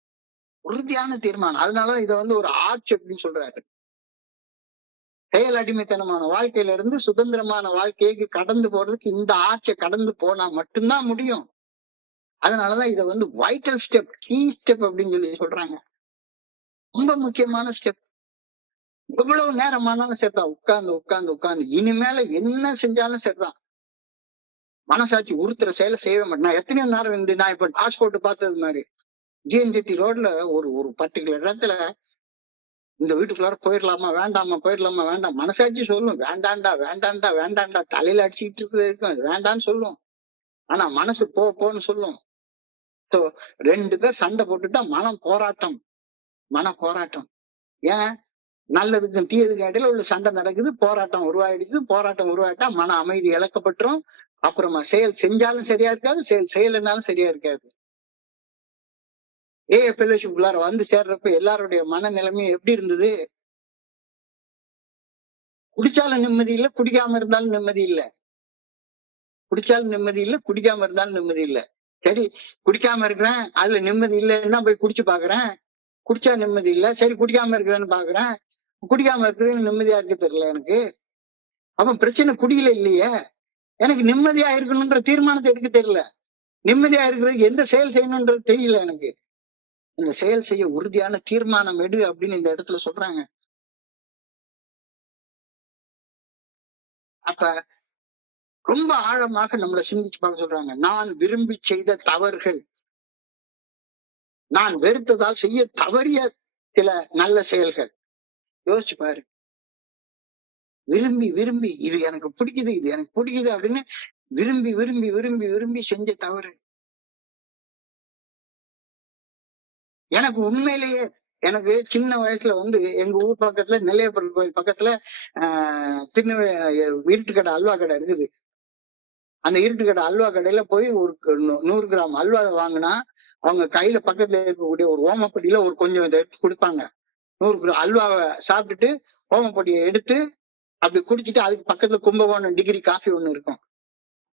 உறுதியான தீர்மானம். அதனாலதான் இதை ஒரு ஆர்ச் அப்படின்னு சொல்றாரு. செயல் அடிமைத்தனமான வாழ்க்கையில இருந்து சுதந்திரமான வாழ்க்கைக்கு கடந்து போறதுக்கு இந்த ஆர்ச்சை கடந்து போனா மட்டும்தான் முடியும். அதனாலதான் இதை வைட்டல் ஸ்டெப், கீ ஸ்டெப் அப்படின்னு சொல்றாங்க. ரொம்ப முக்கியமான ஸ்டெப். எவ்வளவு நேரமானாலும் சரிதான், உட்கார்ந்து உட்கார்ந்து உட்கார்ந்து இனிமேல என்ன செஞ்சாலும் சரிதான், மனசாட்சி உறுத்துற செயலை செய்யவே மாட்டேன். நான் எத்தனையோ நேரம் நான் இப்ப பாஸ்போர்ட் பார்த்தது மாதிரி ஜிஎன்ஜிடி ரோட்ல ஒரு பர்டிகுலர் இடத்துல இந்த வீட்டுக்குள்ளார போயிடலாமா வேண்டாமா, போயிடலாமா வேண்டாம், மனசாட்சி சொல்லும் வேண்டாண்டா வேண்டாண்டா வேண்டாண்டா, தலையில அடிச்சுக்கிட்டு இருக்கிறதுக்கும் அது வேண்டான்னு சொல்லும். ஆனா மனசு போன்னு சொல்லும். ஸோ 2 பேர் சண்டை போட்டுட்டா மன போராட்டம். ஏன்? நல்லதுக்கும் தீயதுக்கும் இடையில உள்ள சண்டை நடக்குது, போராட்டம் உருவாயிட்டா மன அமைதி இழக்கப்பட்டுரும். அப்புறமா செயல் செஞ்சாலும் சரியா இருக்காது, செயல் செய்யலைன்னாலும் சரியா இருக்காது. ஃபெலோஷிப் உள்ளார சேர்றப்ப எல்லாருடைய மனநிலைமையும் எப்படி இருந்தது? குடிச்சாலும் நிம்மதி இல்லை, குடிக்காம இருந்தாலும் நிம்மதி இல்லை. குடிச்சாலும் நிம்மதி இல்லை, குடிக்காம இருந்தாலும் நிம்மதி இல்லை. சரி, குடிக்காம இருக்கிறேன், அதுல நிம்மதி இல்லைன்னா போய் குடிச்சு பாக்குறேன், குடிச்சா நிம்மதி இல்லை. சரி, குடிக்காம இருக்கிறேன்னு பாக்குறேன், குடிக்காம இருக்கிறேன்னு நிம்மதியா இருக்க தெரியல எனக்கு. அப்ப பிரச்சனை குடியில இல்லையே, எனக்கு நிம்மதியா இருக்கணும்ன்ற தீர்மானத்தை எடுக்க தெரியல, நிம்மதியா இருக்கிறதுக்கு எந்த செயல் செய்யணும்ன்றது தெரியல எனக்கு. இந்த செயல் செய்ய உறுதியான தீர்மானம் எடு அப்படின்னு இந்த இடத்துல சொல்றாங்க. அப்ப ரொம்ப ஆழமாக நம்மளை சிந்திச்சு பார்க்க சொல்றாங்க. நான் விரும்பி செய்த தவறுகள், நான் வெறுத்ததால் செய்ய தவறிய சில நல்ல செயல்கள், யோசிச்சு பாரு. விரும்பி விரும்பி இது எனக்கு பிடிக்குது அப்படின்னு விரும்பி விரும்பி விரும்பி விரும்பி செஞ்ச தவறு. எனக்கு உண்மையிலேயே எனக்கு சின்ன வயசுல எங்க ஊர் பக்கத்துல நெல்லையப்பர் கோயில் பக்கத்துல இருட்டுக்கடை அல்வா கடை இருக்குது. அந்த இருட்டுக்கடை அல்வா கடையில போய் ஒரு 100 கிராம் அல்வா வாங்கினா அவங்க கையில பக்கத்துல இருக்கக்கூடிய ஒரு ஓமப்பொடியில கொஞ்சம் இதை எடுத்து கொடுப்பாங்க. 100 கிராம் அல்வாவை சாப்பிட்டுட்டு ஓமப்பொடியை எடுத்து அப்படி குடிச்சிட்டு அதுக்கு பக்கத்துல கும்பகோணம் டிகிரி காஃபி ஒண்ணு இருக்கும்,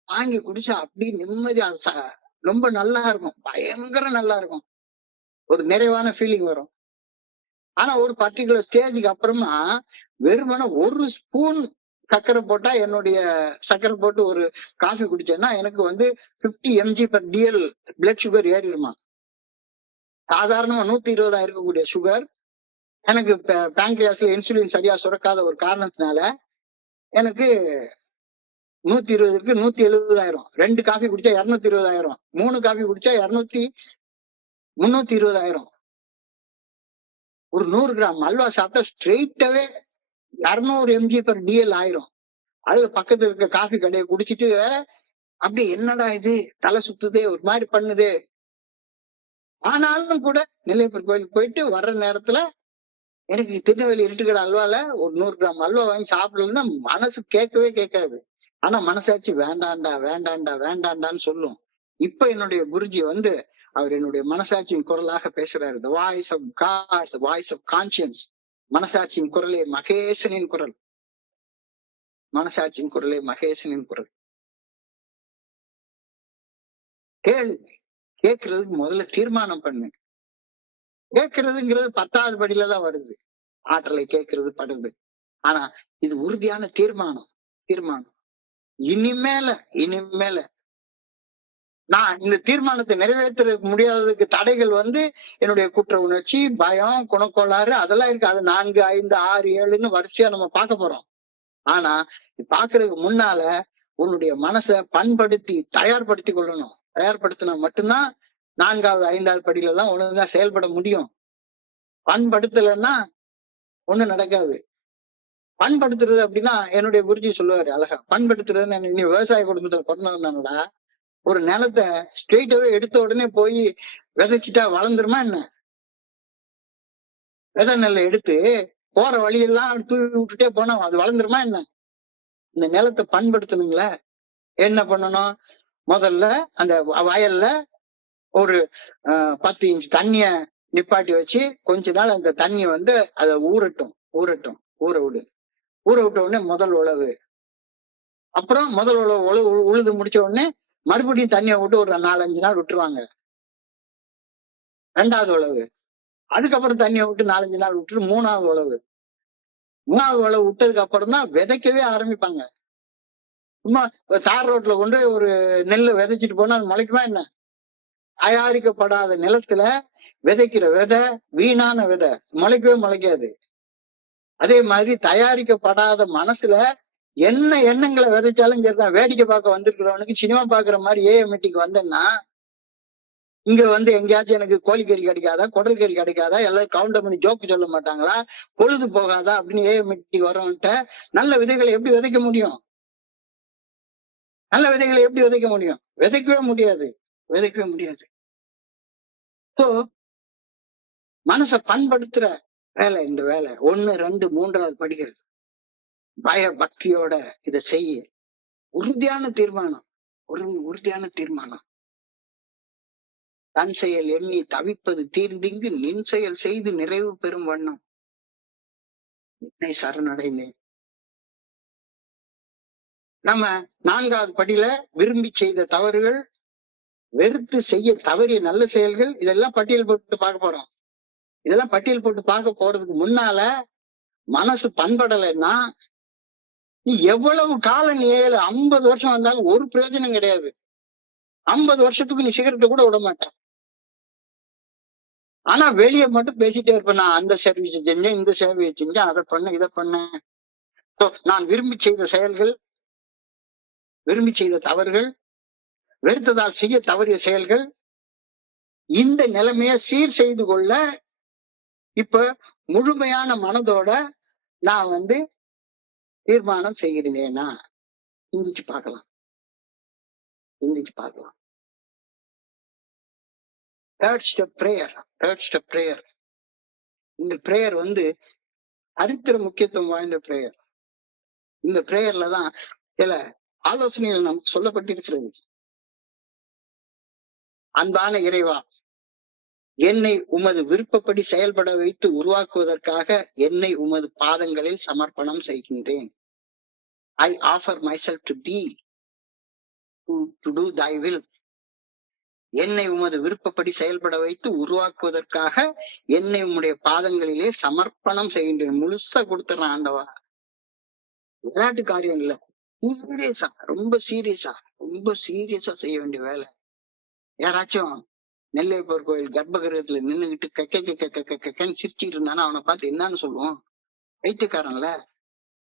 வாங்கி குடிச்சா அப்படி நிம்மதி, ரொம்ப நல்லா இருக்கும், பயங்கர நல்லா இருக்கும், ஒரு நிறைவான ஃபீலிங் வரும். ஆனா ஒரு பர்டிகுலர் ஸ்டேஜுக்கு அப்புறமா வெறுமனே 1 ஸ்பூன் சர்க்கரை போட்டா, என்னுடைய சர்க்கரை போட்டு ஒரு காஃபி குடிச்சேன்னா எனக்கு 50 mg/dl பிளட் சுகர் ஏறிடுமா. சாதாரணமா 120 இருக்கக்கூடிய சுகர் எனக்கு பேங்க்ரியாஸ்ல இன்சுலின் சரியா சுரக்காத ஒரு காரணத்தினால எனக்கு 120 இருக்கு, 170 2 காஃபி குடிச்சா 220, 3 காஃபி குடிச்சா 320. ஒரு 100 கிராம் அல்வா சாப்பிட்டா ஸ்ட்ரெயிட்டாவே 200 mg/dl ஆயிரும். அது பக்கத்துல இருக்க காஃபி கடையை குடிச்சிட்டு அப்படி என்னடா இது தலை சுத்துதே ஒரு மாதிரி பண்ணுது. ஆனாலும் கூட நெல்லையப்பர் கோயிலுக்கு போயிட்டு வர்ற நேரத்துல எனக்கு திருநெல்வேலி இருட்டுக்கடை அல்வால ஒரு 100 கிராம் அல்வா வாங்கி சாப்பிடலன்னா மனசு கேட்கவே கேட்காது. ஆனா மனசாச்சு வேண்டாண்டா வேண்டாண்டா வேண்டாண்டான்னு சொல்லும். இப்ப என்னுடைய குருஜி அவர் என்னுடைய மனசாட்சியின் குரலாக பேசுறாரு. The voice of God, the voice of conscience. மனசாட்சியின் குரலே மகேசனின் குரல், மனசாட்சியின் குரலே மகேசனின் குரல். கேட்கறதுக்கு முதல்ல தீர்மானம் பண்ணு. கேட்கறதுங்கிறது 10வது படியில தான் வருது, ஆற்றலை கேட்கறது படுது. ஆனா இது உறுதியான தீர்மானம். இனிமேல நான் இந்த தீர்மானத்தை நிறைவேற்றுறதுக்கு முடியாததுக்கு தடைகள் என்னுடைய குற்ற உணர்ச்சி, பயம், குணக்கோளாறு அதெல்லாம் இருக்கு. அது 4, 5, 6, 7ன்னு வரிசையா நம்ம பார்க்க போறோம். ஆனா பாக்குறதுக்கு முன்னால உன்னுடைய மனசை பண்படுத்தி தயார்படுத்தி கொள்ளணும். தயார்படுத்தினா மட்டும்தான் 4வது 5வது படியில தான் ஒழுங்கா செயல்பட முடியும். பண்படுத்தலைன்னா ஒண்ணும் நடக்காது. பண்படுத்துறது அப்படின்னா என்னுடைய குருஜி சொல்லுவாரு அழகா, பண்படுத்துறதுன்னு நீ விவசாய குடும்பத்துல பிறந்தவன் தானடா, ஒரு நிலத்தை ஸ்ட்ரெயிட்டாவே எடுத்த உடனே போய் விதைச்சிட்டா வளர்ந்துருமா என்ன? விதை நெல்லை எடுத்து போற வழியெல்லாம் தூவி விட்டுட்டே போனா அது வளர்ந்துருமா என்ன? இந்த நிலத்தை பண்படுத்தணுங்கள. என்ன பண்ணணும்? முதல்ல அந்த வயல்ல ஒரு 10 இன்ச் தண்ணிய நிப்பாட்டி வச்சு கொஞ்ச நாள் அந்த தண்ணி வந்து அதை ஊறட்டும் ஊற விடு. ஊற விட்ட உடனே முதல் உழவு. அப்புறம் முதல் உழுது முடிச்ச உடனே மறுபடியும் தண்ணியை விட்டு ஒரு 4-5 நாள் விட்டுருவாங்க. 2வது உழவு. அதுக்கப்புறம் தண்ணியை விட்டு 4-5 நாள் விட்டுட்டு 3வது உழவு. 3வது உழவு விட்டதுக்கு அப்புறம் தான் விதைக்கவே ஆரம்பிப்பாங்க. சும்மா தார் ரோட்ல கொண்டு ஒரு நெல்லு விதைச்சிட்டு போனா அது முளைக்குமா என்ன? தயாரிக்கப்படாத நிலத்துல விதைக்கிற விதை வீணான விதை, முளைக்கவே முளைக்காது. அதே மாதிரி தயாரிக்கப்படாத மனசுல என்ன எண்ணங்களை விதைச்சாலும் சரிதான். வேடிக்கை பார்க்க வந்திருக்கிறவனுக்கு சினிமா பாக்குற மாதிரி ஏஎம்டிக்கு வந்தேன்னா, இங்க வந்து எங்கேயாச்சும் எனக்கு கோழிக்கறி கிடைக்காதா, குடல் கறி கிடைக்காதா, எல்லாரும் கவுண்டர் பண்ணி ஜோக்கு சொல்ல மாட்டாங்களா, பொழுது போகாதா அப்படின்னு ஏஎம்டிக்கு வரவன்ட்ட நல்ல விதைகளை எப்படி விதைக்க முடியும்? நல்ல விதைகளை எப்படி விதைக்க முடியும்? விதைக்கவே முடியாது. சோ மனசை பண்படுத்துற வேலை இந்த வேலை. 1, 2, 3வது படிகள் பய பக்தியோட இதை செய்ய. உறுதியான தீர்மானம். தன் செயல் எண்ணி தவிப்பது தீர்ந்திங்கு நின் செயல் செய்து நிறைவு பெறும் வண்ணம் என்னை சரணடைந்தேன். நம்ம 4வது படியில விரும்பி செய்த தவறுகள், வெறுத்து செய்ய தவறிய நல்ல செயல்கள், இதெல்லாம் பட்டியல் போட்டு பார்க்க போறோம். இதெல்லாம் பட்டியல் போட்டு பார்க்க போறதுக்கு முன்னால மனசு பண்படலைன்னா நீ எவ்வளவு காலம் நீ 50 வருஷம் வந்தாலும் ஒரு பிரயோஜனம் கிடையாது. 50 வருஷத்துக்கு நீ சிகரெட்டை கூட விட மாட்டேன். ஆனா வெளியே மட்டும் பேசிட்டே இருப்பேன். நான் அந்த சர்வீஸ் செஞ்சேன், இந்த சேவையை செஞ்சேன், அதை பண்ண இதை பண்ணேன். நான் விரும்பி செய்த செயல்கள், விரும்பி செய்த தவறுகள், வெறுத்ததால் செய்ய தவறிய செயல்கள், இந்த நிலைமையை சீர் செய்து கொள்ள இப்ப முழுமையான மனதோட நான் வந்து தீர்மானம் செய்கிறேனா? சிந்திச்சு பார்க்கலாம். Third step prayer. இந்த பிரேயர் வந்து சரித்திர முக்கியத்துவம் வாய்ந்த பிரேயர். இந்த பிரேயர்ல தான் சில ஆலோசனைகள் நமக்கு சொல்லப்பட்டிருக்கிறது. அன்பான இறைவா, என்னை உமது விருப்பப்படி செயல்பட வைத்து உருவாக்குவதற்காக என்னை உமது பாதங்களில் சமர்ப்பணம் செய்கின்றேன். I offer myself to thee to do thy will. என்னை உமது விருப்பப்படி செயல்பட வைத்து உருவாக்குவதற்காக என்னை உம்முடைய பாதங்களிலே சமர்ப்பணம் செய்கின்றேன். முழுசா கொடுத்துறேன் ஆண்டவா. விளையாட்டு காரியம் இல்ல, ரொம்ப சீரியஸா செய்ய வேண்டிய வேலை. யாராச்சும் நெல்லையப்பர் கோயில் கர்ப்பகிரகத்துல நின்னுகிட்டு கக்கன்னு சிரிச்சுட்டு இருந்தானா அவனை பார்த்து என்னன்னு சொல்லுவோம்? வைத்தியக்காரன்ல.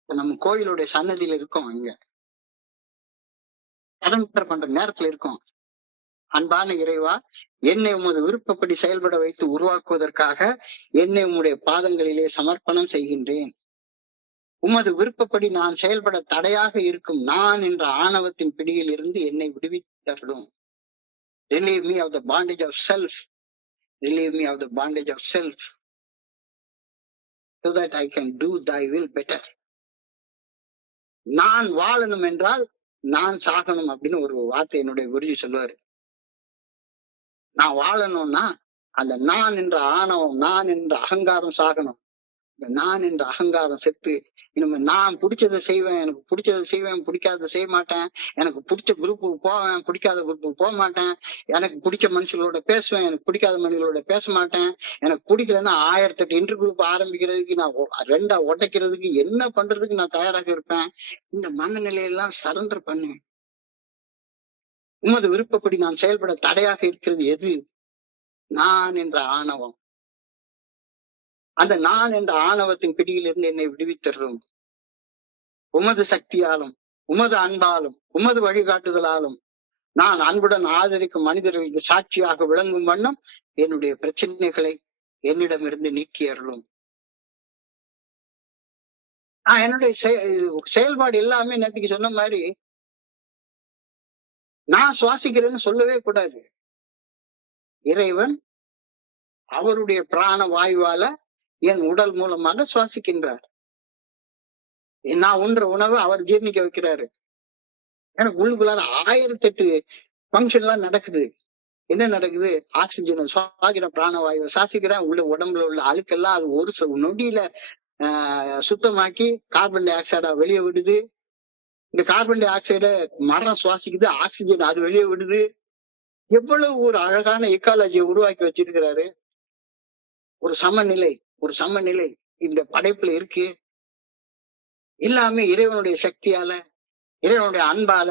நம்ம கோயிலுடைய சன்னதியில இருக்கோம், இங்க சரண்டர் பண்ற நேரத்துல இருக்கோம். அன்பான இறைவா, என்னை உமது விருப்பப்படி செயல்பட வைத்து உருவாக்குவதற்காக என்னை உம்முடைய பாதங்களிலே சமர்ப்பணம் செய்கின்றேன். உமது விருப்பப்படி நான் செயல்பட தடையாக இருக்கும் நான் என்ற ஆணவத்தின் பிடியில் இருந்து என்னை விடுவித்தருளும். Relieve me of the bondage of self. So that I can do thy will better. நான் வாழணும் என்றால் நான் சாகணும் அப்படின்னு ஒரு வார்த்தை என்னுடைய குருஜி சொல்லுவாரு. நான் வாழணும்னா அந்த நான் என்ற ஆணவம், நான் என்ற அகங்காரம் சாகணும். இந்த நான் என்ற அகங்காரம் செத்து இனிமே நான் பிடிச்சதை செய்வேன், எனக்கு பிடிச்சதை செய்வேன், பிடிக்காத செய்ய மாட்டேன், எனக்கு பிடிச்ச குரூப்புக்கு போவேன், பிடிக்காத குரூப்புக்கு போக மாட்டேன், எனக்கு பிடிச்ச மனுஷங்களோட பேசுவேன், எனக்கு பிடிக்காத மனுஷங்களோட பேச மாட்டேன், எனக்கு பிடிக்கலன்னா 1008 இன்டர் குரூப் ஆரம்பிக்கிறதுக்கு, நான் 2ஆ உடைக்கிறதுக்கு, என்ன பண்றதுக்கு நான் தயாராக இருப்பேன். இந்த மனநிலையெல்லாம் சரண்டர் பண்ணு. உமது விருப்பப்படி நான் செயல்பட தடையாக இருக்கிறது எது? நான் என்ற ஆணவம். அந்த நான் என்ற ஆணவத்தின் பிடியிலிருந்து என்னை விடுவித்தரும். உமது சக்தியாலும் உமது அன்பாலும் உமது வழிகாட்டுதலாலும் நான் அன்புடன் ஆதரிக்கும் மனிதர்களுக்கு சாட்சியாக விளங்கும் வண்ணம் என்னுடைய பிரச்சனைகளை என்னிடமிருந்து நீக்கி அருளும். என்னுடைய செயல்பாடு எல்லாமே நேற்றுக்கு சொன்ன மாதிரி நான் சுவாசிக்கிறேன்னு சொல்லவே கூடாது. இறைவன் அவருடைய பிராண வாயுவால என் உடல் மூலமாக சுவாசிக்கின்றார். நான் உண்ற உணவை அவர் ஜீர்ணிக்க வைக்கிறாரு. எனக்கு உள்ளுக்குள்ளார 1008 ஃபங்க்ஷன் எல்லாம் நடக்குது. என்ன நடக்குது? ஆக்சிஜனை சுவாசிக்கிறேன், பிராணவாயுவை சுவாசிக்கிறேன், உள்ள உடம்புல உள்ள அழுக்கெல்லாம் அது ஒரு நொடியில சுத்தமாக்கி கார்பன் டை ஆக்சைடா வெளியே விடுது. இந்த கார்பன் டை ஆக்சைட மரம் சுவாசிக்குது, ஆக்சிஜன் அது வெளியே விடுது. எவ்வளவு ஒரு அழகான எக்காலஜியை உருவாக்கி வச்சிருக்கிறாரு. ஒரு சமநிலை, ஒரு சமநிலை இந்த படைப்புல இருக்கு. எல்லாமே இறைவனுடைய சக்தியால, இறைவனுடைய அன்பால,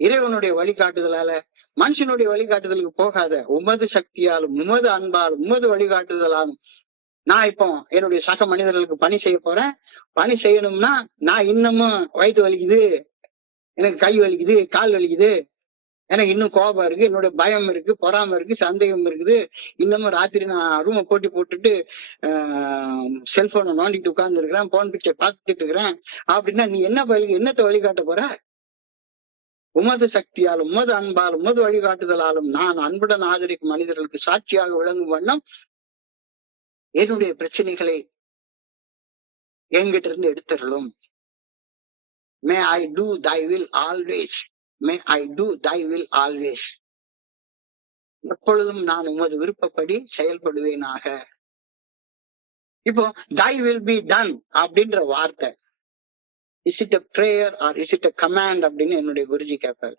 இறைவனுடைய வழிகாட்டுதலால, மனுஷனுடைய வழிகாட்டுதலுக்கு போகாத உமது சக்தியாலும், உமது அன்பாலும், உமது வழிகாட்டுதலாலும் நான் இப்போ என்னுடைய சக மனிதர்களுக்கு பணி செய்ய போறேன். பணி செய்யணும்னா நான் இன்னமும் வயிற்று வலிக்குது, எனக்கு கை வலிக்குது, கால் வலிக்குது, எனக்கு இன்னும் கோபம் இருக்கு, என்னோட பயம் இருக்கு, பொறாம இருக்கு, சந்தேகம் இருக்குது. இன்னமும் ராத்திரி நான் ரூமை போட்டி போட்டுட்டு செல்போனை நோண்டிட்டு உட்கார்ந்து இருக்கிறேன், போன் பிக்சர் பார்த்துட்டு இருக்கிறேன் அப்படின்னா நீ என்னத்தை வழிகாட்ட போற? உமது சக்தியாலும், உமது அன்பாலும், உமது வழிகாட்டுதலாலும் நான் அன்புடன் ஆதரிக்கும் மனிதர்களுக்கு சாட்சியாக விளங்கும் வண்ணம் என்னுடைய பிரச்சனைகளை என்கிட்ட இருந்து எடுத்துடலும். May I do thy will always, may I do thy will always. எப்பொழுதும் நான் உமது விருப்பப்படி செயல்படுவேனாக. இப்போ தை வில் பி டன் அப்படின்ற வார்த்தை is it a prayer or is it a command அப்படின்னு என்னுடைய குருஜி கேட்பாரு.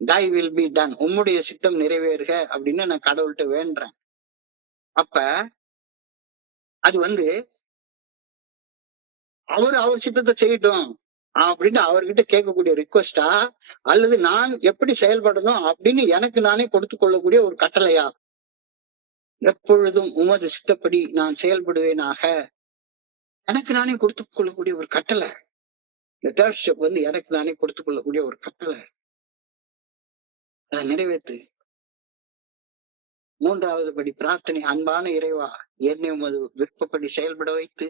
தை வில் பி டன், உம்முடைய சித்தம் நிறைவேறுக அப்படின்னு நான் கடவுள்கிட்ட வேண்டேன். அப்ப அது அவர் சித்தத்தை செய்யட்டும் அப்படின்னு அவர்கிட்ட கேட்கக்கூடிய ரிக்வஸ்டா, அல்லது நான் எப்படி செயல்படணும் அப்படின்னு எனக்கு நானே கொடுத்து கொள்ளக்கூடிய ஒரு கட்டளையா? எப்பொழுதும் உமது சித்தப்படி நான் செயல்படுவேனாக, எனக்கு நானே கொடுத்து கொள்ளக்கூடிய ஒரு கட்டளை. இந்த தேர்ட் ஸ்டெப் எனக்கு நானே கொடுத்து கொள்ளக்கூடிய ஒரு கட்டளை. அதை நிறைவேற்று. மூன்றாவது படி பிரார்த்தனை. அன்பான இறைவா, என்னை உமது விருப்பப்படி செயல்பட வைத்து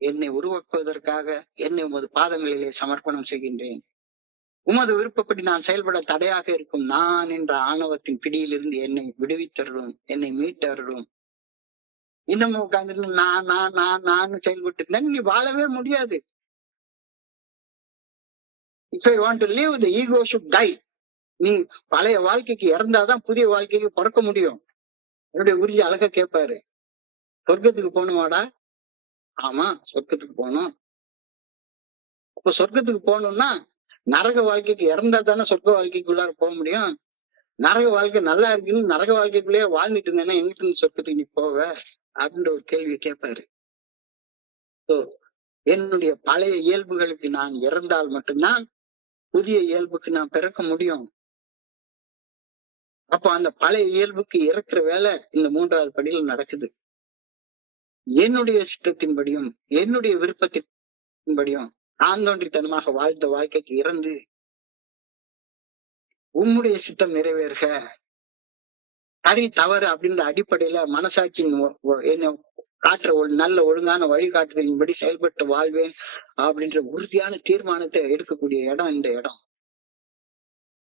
என்னை உருவாக்குவதற்காக என்னை உமது பாதங்களிலே சமர்ப்பணம் செய்கின்றேன். உமது விருப்பப்படி நான் செயல்பட தடையாக இருக்கும் நான் என்ற ஆணவத்தின் பிடியிலிருந்து என்னை விடுவித்தருளும், என்னை மீட்டருளும். இன்னமும் உட்கார்ந்துட்டு நான் செயல்பட்டு இருந்தா நீ வாழவே முடியாது. If I want to live, the ego should die. நீ பழைய வாழ்க்கைக்கு இறந்தாதான் புதிய வாழ்க்கைக்கு பிறக்க முடியும். என்னுடைய குருஜி அழகா கேட்பாரு, சொர்க்கத்துக்கு போகணுமாடா? ஆமா, சொர்க்கத்துக்கு போகணும். அப்ப சொர்க்கத்துக்கு போகணும்னா நரக வாழ்க்கைக்கு இறந்தா தானே சொர்க்க வாழ்க்கைக்குள்ளார போக முடியும். நரக வாழ்க்கை நல்லா இருக்குன்னு நரக வாழ்க்கைக்குள்ளேயே வாழ்ந்துட்டு இருந்தேன்னா எங்கிட்ட இருந்து சொர்க்கத்துக்கு நீ போவ அப்படின்ற ஒரு கேள்வியை கேட்பாரு. என்னுடைய பழைய இயல்புகளுக்கு நான் இறந்தால் மட்டும்தான் புதிய இயல்புக்கு நான் பிறக்க முடியும். அப்போ அந்த பழைய இயல்புக்கு இறக்குற வேலை இந்த மூன்றாவது படியில நடக்குது. என்னுடைய சித்தத்தின்படியும் என்னுடைய விருப்பத்தின்படியும் ஆந்தோன்றித்தனமாக வாழ்ந்த வாழ்க்கைக்கு இறந்து உம்முடைய சித்தம் நிறைவேறுக, சரி தவறு அப்படின்ற அடிப்படையில மனசாட்சியின் என்ன காட்டுற ஒரு நல்ல ஒழுங்கான வழிகாட்டுதலின்படி செயல்பட்டு வாழ்வேன் அப்படின்ற உறுதியான தீர்மானத்தை எடுக்கக்கூடிய இடம் இந்த இடம்.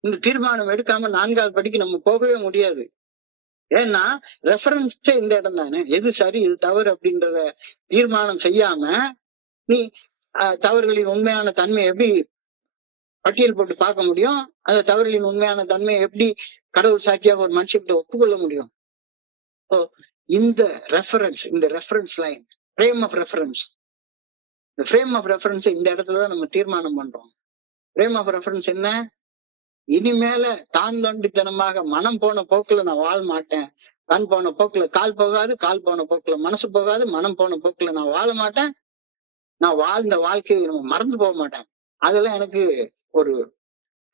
இந்த தீர்மானம் எடுக்காம நான்காவது படிக்கு நம்ம போகவே முடியாது. ஏன்னா ரெஃபரன்ஸே இந்த இடம் தானே. எது சரி எது தவறு அப்படின்றத தீர்மானம் செய்யாம நீ தவறுகளின் உண்மையான தன்மை எப்படி பட்டியல் போட்டு பார்க்க முடியும்? அந்த தவறுகளின் உண்மையான தன்மையை எப்படி கடவுள் சாட்சியாக ஒரு மனுஷன்கிட்ட ஒப்புக்கொள்ள முடியும்? இந்த ரெஃபரன்ஸ், இந்த reference line, frame of reference, இந்த ஃப்ரேம் ஆஃப் ரெஃபரன்ஸ் இந்த இடத்துலதான் நம்ம தீர்மானம் பண்றோம். ஃப்ரேம் ஆஃப் ரெஃபரன்ஸ் என்ன? இனிமேல தான் தோண்டித்தனமாக மனம் போன போக்குல நான் வாழ மாட்டேன். கண் போன போக்குல கால் போகாது, கால் போன போக்குல மனசு போகாது, மனம் போன போக்குல நான் வாழ மாட்டேன். நான் வாழ்ந்த வாழ்க்கையை நம்ம மறந்து போக மாட்டேன். அதெல்லாம் எனக்கு ஒரு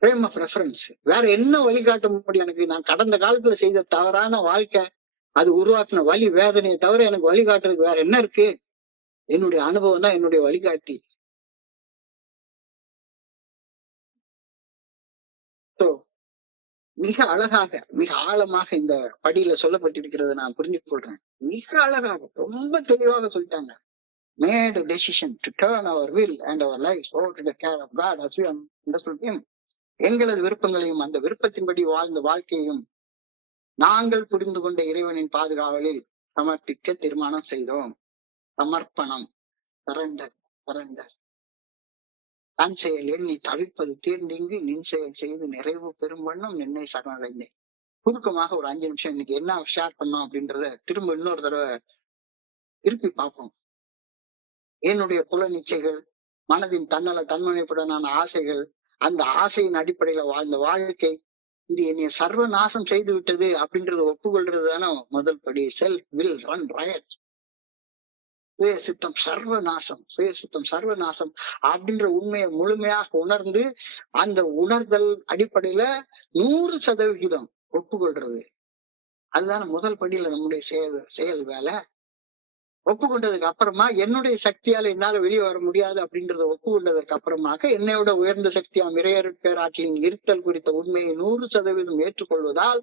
ஃப்ரேம் ஆஃப் ரெஃபரன்ஸ். வேற என்ன வழிகாட்ட முடியும் எனக்கு? நான் கடந்த காலத்துல செய்த தவறான வாழ்க்கை அது உருவாக்குன வலி வேதனையை தவிர எனக்கு வழிகாட்டுறதுக்கு வேற என்ன இருக்கு? என்னுடைய அனுபவம் தான் என்னுடைய வழிகாட்டி. மிக அழகாக மிக ஆழமாக இந்த படியில சொல்லப்பட்டிருக்கிறத நான் புரிஞ்சு கொள்றேன். மிக அழகாக ரொம்ப தெளிவாக சொல்லிட்டாங்க. Made a decision to turn our will and our lives over to the care of God as we understood him. எங்களது விருப்பங்களையும் அந்த விருப்பத்தின்படி வாழ்ந்த வாழ்க்கையும் நாங்கள் புரிந்து கொண்ட இறைவனின் பாதுகாவலில் சமர்ப்பிக்க தீர்மானம் செய்தோம். சமர்ப்பணம், சரண்டர், சரண்டர். தான் செயல் எண்ணி தவிப்பது தீர்ந்தீங்கு நின் செயல் செய்து நிறைவு பெரும் வண்ணம் நின்னை சரணடைந்தேன். சுருக்கமாக ஒரு 5 நிமிஷம் இன்னைக்கு என்ன ஷேர் பண்ணோம் அப்படின்றத திரும்ப இன்னொரு தடவை திருப்பி பார்ப்போம். என்னுடைய புல நிச்சைகள், மனதின் தன்மனைப்புடனான ஆசைகள், அந்த ஆசையின் அடிப்படையில வாழ்ந்த வாழ்க்கை, இது என்னைய சர்வநாசம் செய்து விட்டது அப்படின்றத ஒப்புக்கொள்றது தானே முதல் படி. Self will run riot. சுயசித்தம் சர்வநாசம் அப்படின்ற உண்மையை முழுமையாக உணர்ந்து அந்த உணர்தல் அடிப்படையில 100% ஒப்புக்கொள்றது. அதுதான முதல் படியில நம்முடைய செயல் வேலை. ஒப்புக்கொண்டதுக்கு அப்புறமா என்னுடைய சக்தியால என்னால வெளியே வர முடியாது அப்படின்றத ஒப்புக்கொண்டதற்கு அப்புறமாக என்னையோட உயர்ந்த சக்தியாம் இறையர் பேராற்றலின் இருத்தல் குறித்த உண்மையை 100% ஏற்றுக்கொள்வதால்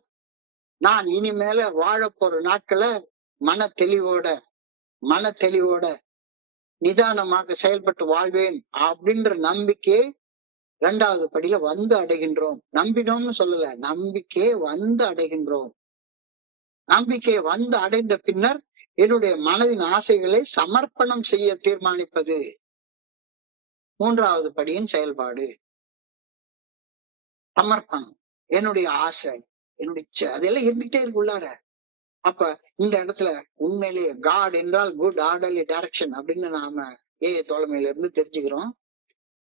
நான் இனிமேல வாழப்போற நாட்களை மன தெளிவோட நிதானமாக செயல்பட்டு வாழ்வேன் அப்படின்ற நம்பிக்கையை 2வது படியில வந்து அடைகின்றோம். நம்பினோம்னு சொல்லல, நம்பிக்கையை வந்து அடைகின்றோம். நம்பிக்கையை வந்து அடைந்த பின்னர் என்னுடைய மனதின் ஆசைகளை சமர்ப்பணம் செய்ய தீர்மானிப்பது 3வது படியின் செயல்பாடு. சமர்ப்பணம், என்னுடைய ஆசை, என்னுடைய இச்சை, அதெல்லாம் இருந்துகிட்டே இருக்குள்ளார. அப்ப இந்த இடத்துல உண்மையிலேயே காட் என்றால் குட் ஆர்டர்லி டைரக்ஷன் அப்படின்னு நாம தோழமையில இருந்து தெரிஞ்சுக்கிறோம்.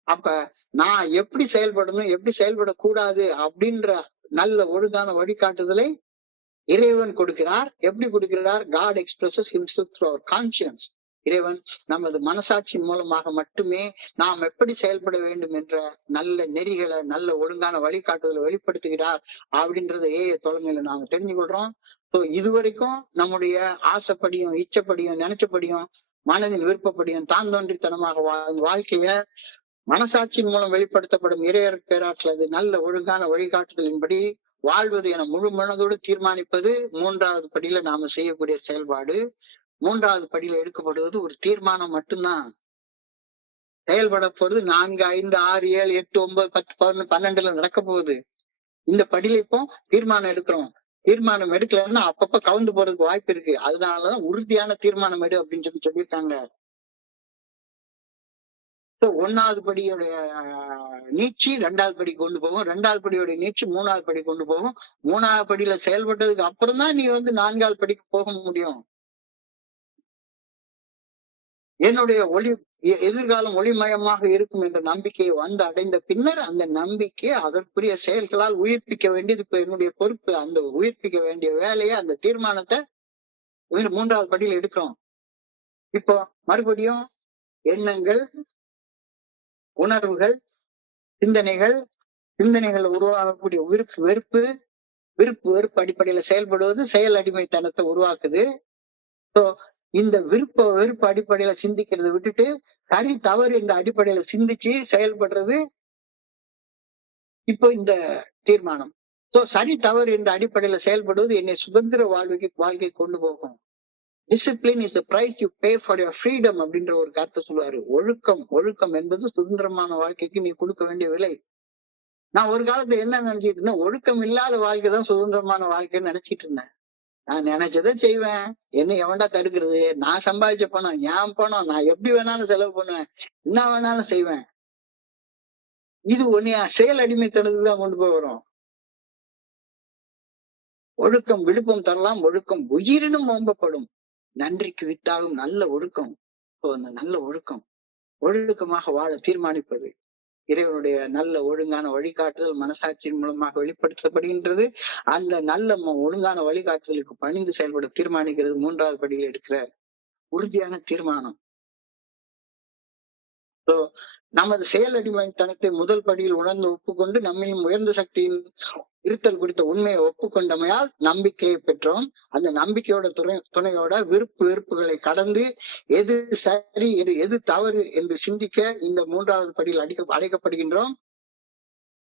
அப்ப நான் எப்படி செயல்படணும், எப்படி செயல்படக்கூடாது அப்படின்ற நல்ல ஒழுங்கான வழிகாட்டுதலை இறைவன் கொடுக்கிறார். எப்படி கொடுக்கிறார்? God expresses himself through our conscience. இறைவன் நமது மனசாட்சியின் மூலமாக மட்டுமே நாம் எப்படி செயல்பட வேண்டும் என்ற நல்ல நெறிகளை, நல்ல ஒழுங்கான வழிகாட்டுதலை வெளிப்படுத்துகிறார் அப்படின்றத தொலைமையில நாம தெரிஞ்சு கொள்றோம். இதுவரைக்கும் நம்முடைய ஆசைப்படியும், இச்சப்படியும், நினைச்சபடியும், மனதின் விருப்பப்படியும் தான் தோன்றித்தனமாக வாழ்க்கைய மனசாட்சியின் மூலம் வெளிப்படுத்தப்படும் இறையர் பேராற்றல் நல்ல ஒழுங்கான வழிகாட்டுதலின்படி வாழ்வது என முழு மனதோடு தீர்மானிப்பது 3வது படியில நாம செய்யக்கூடிய செயல்பாடு. 3வது படியில எடுக்கப்படுவது ஒரு தீர்மானம் மட்டும்தான். செயல்பட போறது 4, 5, 6, 7, 8, 9, 10, 11, 12ல நடக்க போகுது. இந்த படியில இப்போ தீர்மானம் எடுக்கிறோம். தீர்மானம் எடுக்கலன்னா அப்பப்ப கவுந்து போறதுக்கு வாய்ப்பு இருக்கு. அதனாலதான் உறுதியான தீர்மானம் எடு அப்படின்னு சொல்லியிருக்காங்க. 1வது படியோடைய நீட்சி 2வது படி கொண்டு போகும். 2வது படியோட நீட்சி 3வது படி கொண்டு போகும். 3வது படியில செயல்பட்டதுக்கு அப்புறம் தான் நீ 4வது படிக்கு போக முடியும். என்னுடைய எதிர்காலம் ஒளிமயமாக இருக்கும் என்ற நம்பிக்கையை வந்து அடைந்த பின்னர் அந்த நம்பிக்கையை அதற்குரிய செயல்களால் உயிர்ப்பிக்க வேண்டியது இப்ப என்னுடைய பொறுப்பு. அந்த உயிர்ப்பிக்க வேண்டிய வேலையை, அந்த தீர்மானத்தை 3வது படியில எடுக்கிறோம். இப்போ மறுபடியும் எண்ணங்கள், உணர்வுகள், சிந்தனைகள் உருவாகக்கூடிய வெறுப்பு அடிப்படையில செயல்படுவது செயல் அடிமைத்தனத்தை உருவாக்குது. இந்த வெறுப்பு அடிப்படையில சிந்திக்கிறத விட்டுட்டு சரி தவறு இந்த அடிப்படையில சிந்திச்சு செயல்படுறது இப்போ இந்த தீர்மானம். சரி தவறு என்ற அடிப்படையில செயல்படுவது என்னை சுதந்திர வாழ்க்கை கொண்டு போகும். Discipline is the price you pay for your freedom அப்படின்ற ஒரு கருத்தை சொல்லுவாரு. ஒழுக்கம் என்பது சுதந்திரமான வாழ்க்கைக்கு நீ கொடுக்க வேண்டிய விலை. நான் ஒரு காலத்துல என்ன நினைச்சிட்டு இருந்தேன், ஒழுக்கம் இல்லாத வாழ்க்கை தான் சுதந்திரமான வாழ்க்கைன்னு நினைச்சிட்டு இருந்தேன். நான் நினைச்சதை செய்வேன், என்ன எவன்டா தடுக்கிறது, நான் சம்பாதிச்ச பணம் என் பணம், நான் எப்படி வேணாலும் செலவு பண்ணுவேன், என்ன வேணாலும் செய்வேன். இது ஒன்னைய செயல் அடிமைத்தனத்துக்கு தான் கொண்டு போய் வரும். ஒழுக்கம் விழுப்பம் தரலாம், ஒழுக்கம் உயிரினும் ஓம்பப்படும். நன்றிக்கு வித்தாகும் நல்ல ஒழுக்கம். அந்த நல்ல ஒழுக்கமாக வாழ தீர்மானிப்பது இறைவனுடைய நல்ல ஒழுங்கான வழிகாட்டுதல் மனசாட்சியின் மூலமாக வெளிப்படுத்தப்படுகின்றது. அந்த நல்ல ஒழுங்கான வழிகாட்டுதலுக்கு பணிந்து செயல்பட தீர்மானிக்கிறது 3வது படியில் எடுக்கிற உறுதியான தீர்மானம். நமது செயல் அடிமைத்தனத்தை முதல் படியில் உணர்ந்து ஒப்புக்கொண்டு நம்மையும் உயர்ந்த சக்தியின் இருத்தல் குறித்த உண்மையை ஒப்புக்கொண்டமையால் நம்பிக்கையை பெற்றோம். அந்த நம்பிக்கையோட துணையோட வெறுப்புகளை கடந்து எது சரி எது தவறு என்று சிந்திக்க இந்த 3வது படியில் அழைக்கப்படுகின்றோம்.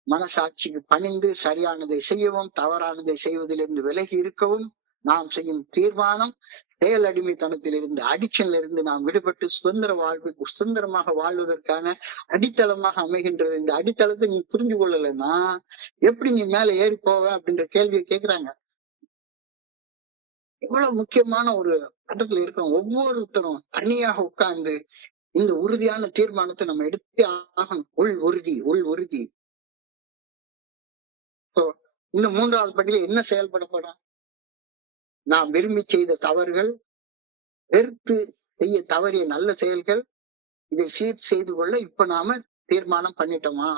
மனசாட்சிக்கு பணிந்து சரியானதை செய்யவும் தவறானதை செய்வதிலிருந்து விலகி இருக்கவும் நாம் செய்யும் தீர்மானம் செயல் அடிமைத்தனத்தில் இருந்து, அடிக்ஷன்ல இருந்து நாம் விடுபட்டு சுதந்திரமாக வாழ்வதற்கான அடித்தளமாக அமைகின்றது. இந்த அடித்தளத்தை நீ புரிஞ்சு கொள்ளலைன்னா எப்படி நீ மேல ஏறி போவ அப்படின்ற கேள்வியை கேட்கிறாங்க. எவ்வளவு முக்கியமான ஒரு கட்டத்துல இருக்கிறோம். ஒவ்வொருத்தரும் தனியாக உட்கார்ந்து இந்த உறுதியான தீர்மானத்தை நம்ம எடுத்தே ஆகணும். உள் உறுதி. இந்த 3வது படியில என்ன செயல்பட போறோம்? நாம் விரும்பி செய்த தவறுகள், வெறுத்து செய்ய தவறிய நல்ல செயல்கள், இதை சீர் செய்து கொள்ள இப்ப நாம தீர்மானம் பண்ணிட்டோமா?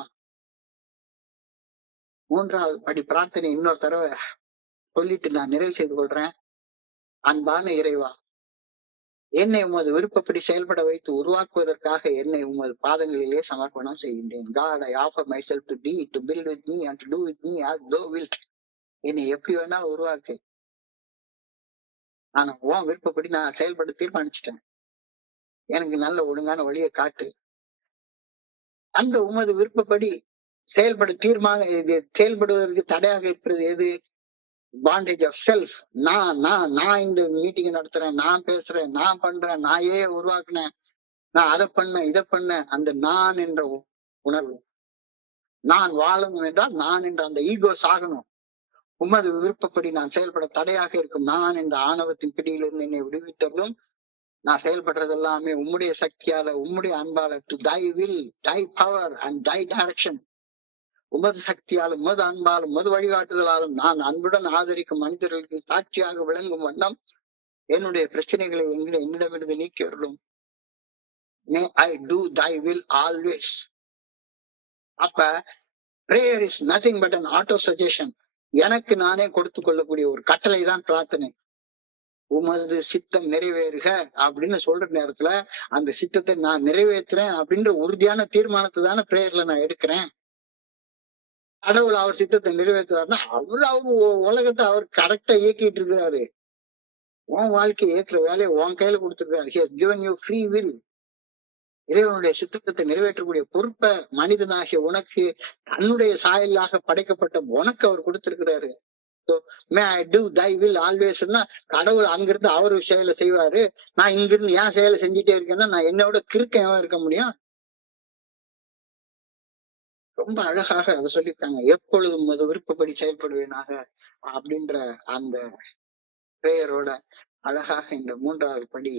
3வது படி பிரார்த்தனை இன்னொரு தடவை சொல்லிட்டு நான் நிறைவு செய்து கொள்றேன். அன்பான இறைவா, என்னை உமது விருப்பப்படி செயல்பட வைத்து உருவாக்குவதற்காக என்னை உமது பாதங்களிலே சமர்ப்பணம் செய்கின்றேன். God, I offer myself to thee, to build with me and to do with me as thou wilt. என்னை எப்படி வேணா உருவாக்கு. ஆனா உன் விருப்பப்படி நான் செயல்பட தீர்மானிச்சிட்டேன். எனக்கு நல்ல ஒழுங்கான வழியை காட்டு. அந்த உமது விருப்பப்படி செயல்பட செயல்படுவதற்கு தடையாக இருக்கிறது எது? Bondage of self. நான் இந்த மீட்டிங் நடத்துறேன், நான் பேசுறேன், நான் பண்றேன், நான் உருவாக்குனேன், நான் அதை பண்ண இதை பண்ண, அந்த நான் என்ற உணர்வு. நான் வாழணும் என்றால் நான் என்ற அந்த ஈகோ சாகணும். உமது விருப்பப்படி நான் செயல்பட தடையாக இருக்கும் நான் என்ற ஆணவத்தின் பிடியிலிருந்து என்னை விடுவித்தலும். நான் செயல்படுறது எல்லாமே உம்முடைய சக்தியால, உம்முடைய அன்பால, to thy will, thy power and thy direction. உமது சக்தியாலும், உமது அன்பாலும், உமது வழிகாட்டுதலாலும் நான் அன்புடன் ஆதரிக்கும் மனிதர்களுக்கு சாட்சியாக விளங்கும் வண்ணம் என்னுடைய பிரச்சனைகளை என்னிடமிருந்து நீக்கி வரலும். May I do thy will always. அப்ப prayer is nothing but an auto suggestion. எனக்கு நானே கொடுத்து கொள்ளக்கூடிய ஒரு கட்டளை தான் பிரார்த்தனை. உமது சித்தம் நிறைவேறுக அப்படின்னு சொல்ற நேரத்துல அந்த சித்தத்தை நான் நிறைவேற்றுறேன் அப்படின்ற உறுதியான தீர்மானத்தை தானே பிரேயர்ல நான் எடுக்கிறேன். கடவுள் அவர் சித்தத்தை நிறைவேற்றுவாருன்னா அவரு உலகத்தை அவர் கரெக்டா இயக்கிட்டு இருக்கிறாரு. உன் வாழ்க்கையை இயக்குற வேலையை உன் கையில கொடுத்துருக்காரு. He has given you free will. இறைவனுடைய சித்தத்தை நிறைவேற்றக்கூடிய பொறுப்பை மனிதனாகிய உனக்கு, தன்னுடைய சாயலாக படைக்கப்பட்ட உனக்கு அவர் கொடுத்திருக்கிறாரு. May I do thy will always. கடவுள் அங்கிருந்து அவரு செயலை செய்வாரு. நான் இங்கிருந்து ஏன் செயலை செஞ்சுட்டே இருக்கேன்னா நான் என்னோட கிறுக்க இருக்க முடியும். ரொம்ப அழகாக அதை சொல்லியிருக்காங்க. எப்பொழுதும் அது விருப்பப்படி செயல்படுவேனாக அப்படின்ற அந்த பிரேயரோட அழகாக இந்த 3வது படி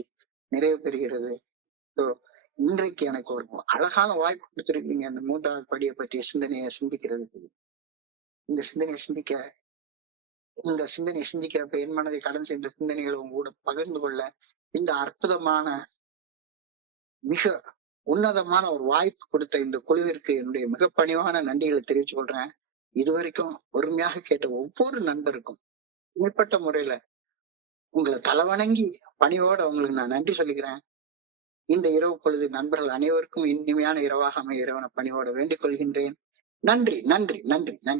நிறைவு பெறுகிறது. இன்றைக்கு எனக்கு ஒரு அழகான வாய்ப்பு கொடுத்திருக்கீங்க அந்த 3வது படியை பற்றிய சிந்தனையை சிந்திக்கிறதுக்கு. இந்த சிந்தனையை சிந்திக்கிறப்ப என் மனதை கடந்து சென்ற சிந்தனைகளை உங்க கூட பகிர்ந்து கொள்ள இந்த அற்புதமான மிக உன்னதமான ஒரு வாய்ப்பு கொடுத்த இந்த குழுவிற்கு என்னுடைய மிக பணிவான நன்றிகளை தெரிவிச்சு கொள்றேன். இதுவரைக்கும் பொறுமையாக கேட்ட ஒவ்வொரு நண்பருக்கும் மேற்பட்ட முறையில உங்களை தலைவணங்கி பணிவோட உங்களுக்கு நான் நன்றி சொல்லிக்கிறேன். இந்த இரவு பொழுது நண்பர்கள் அனைவருக்கும் இனிமையான இரவாக அமைய இறைவனை பணிவோட வேண்டிக் கொள்கின்றேன். நன்றி நன்றி நன்றி நன்றி.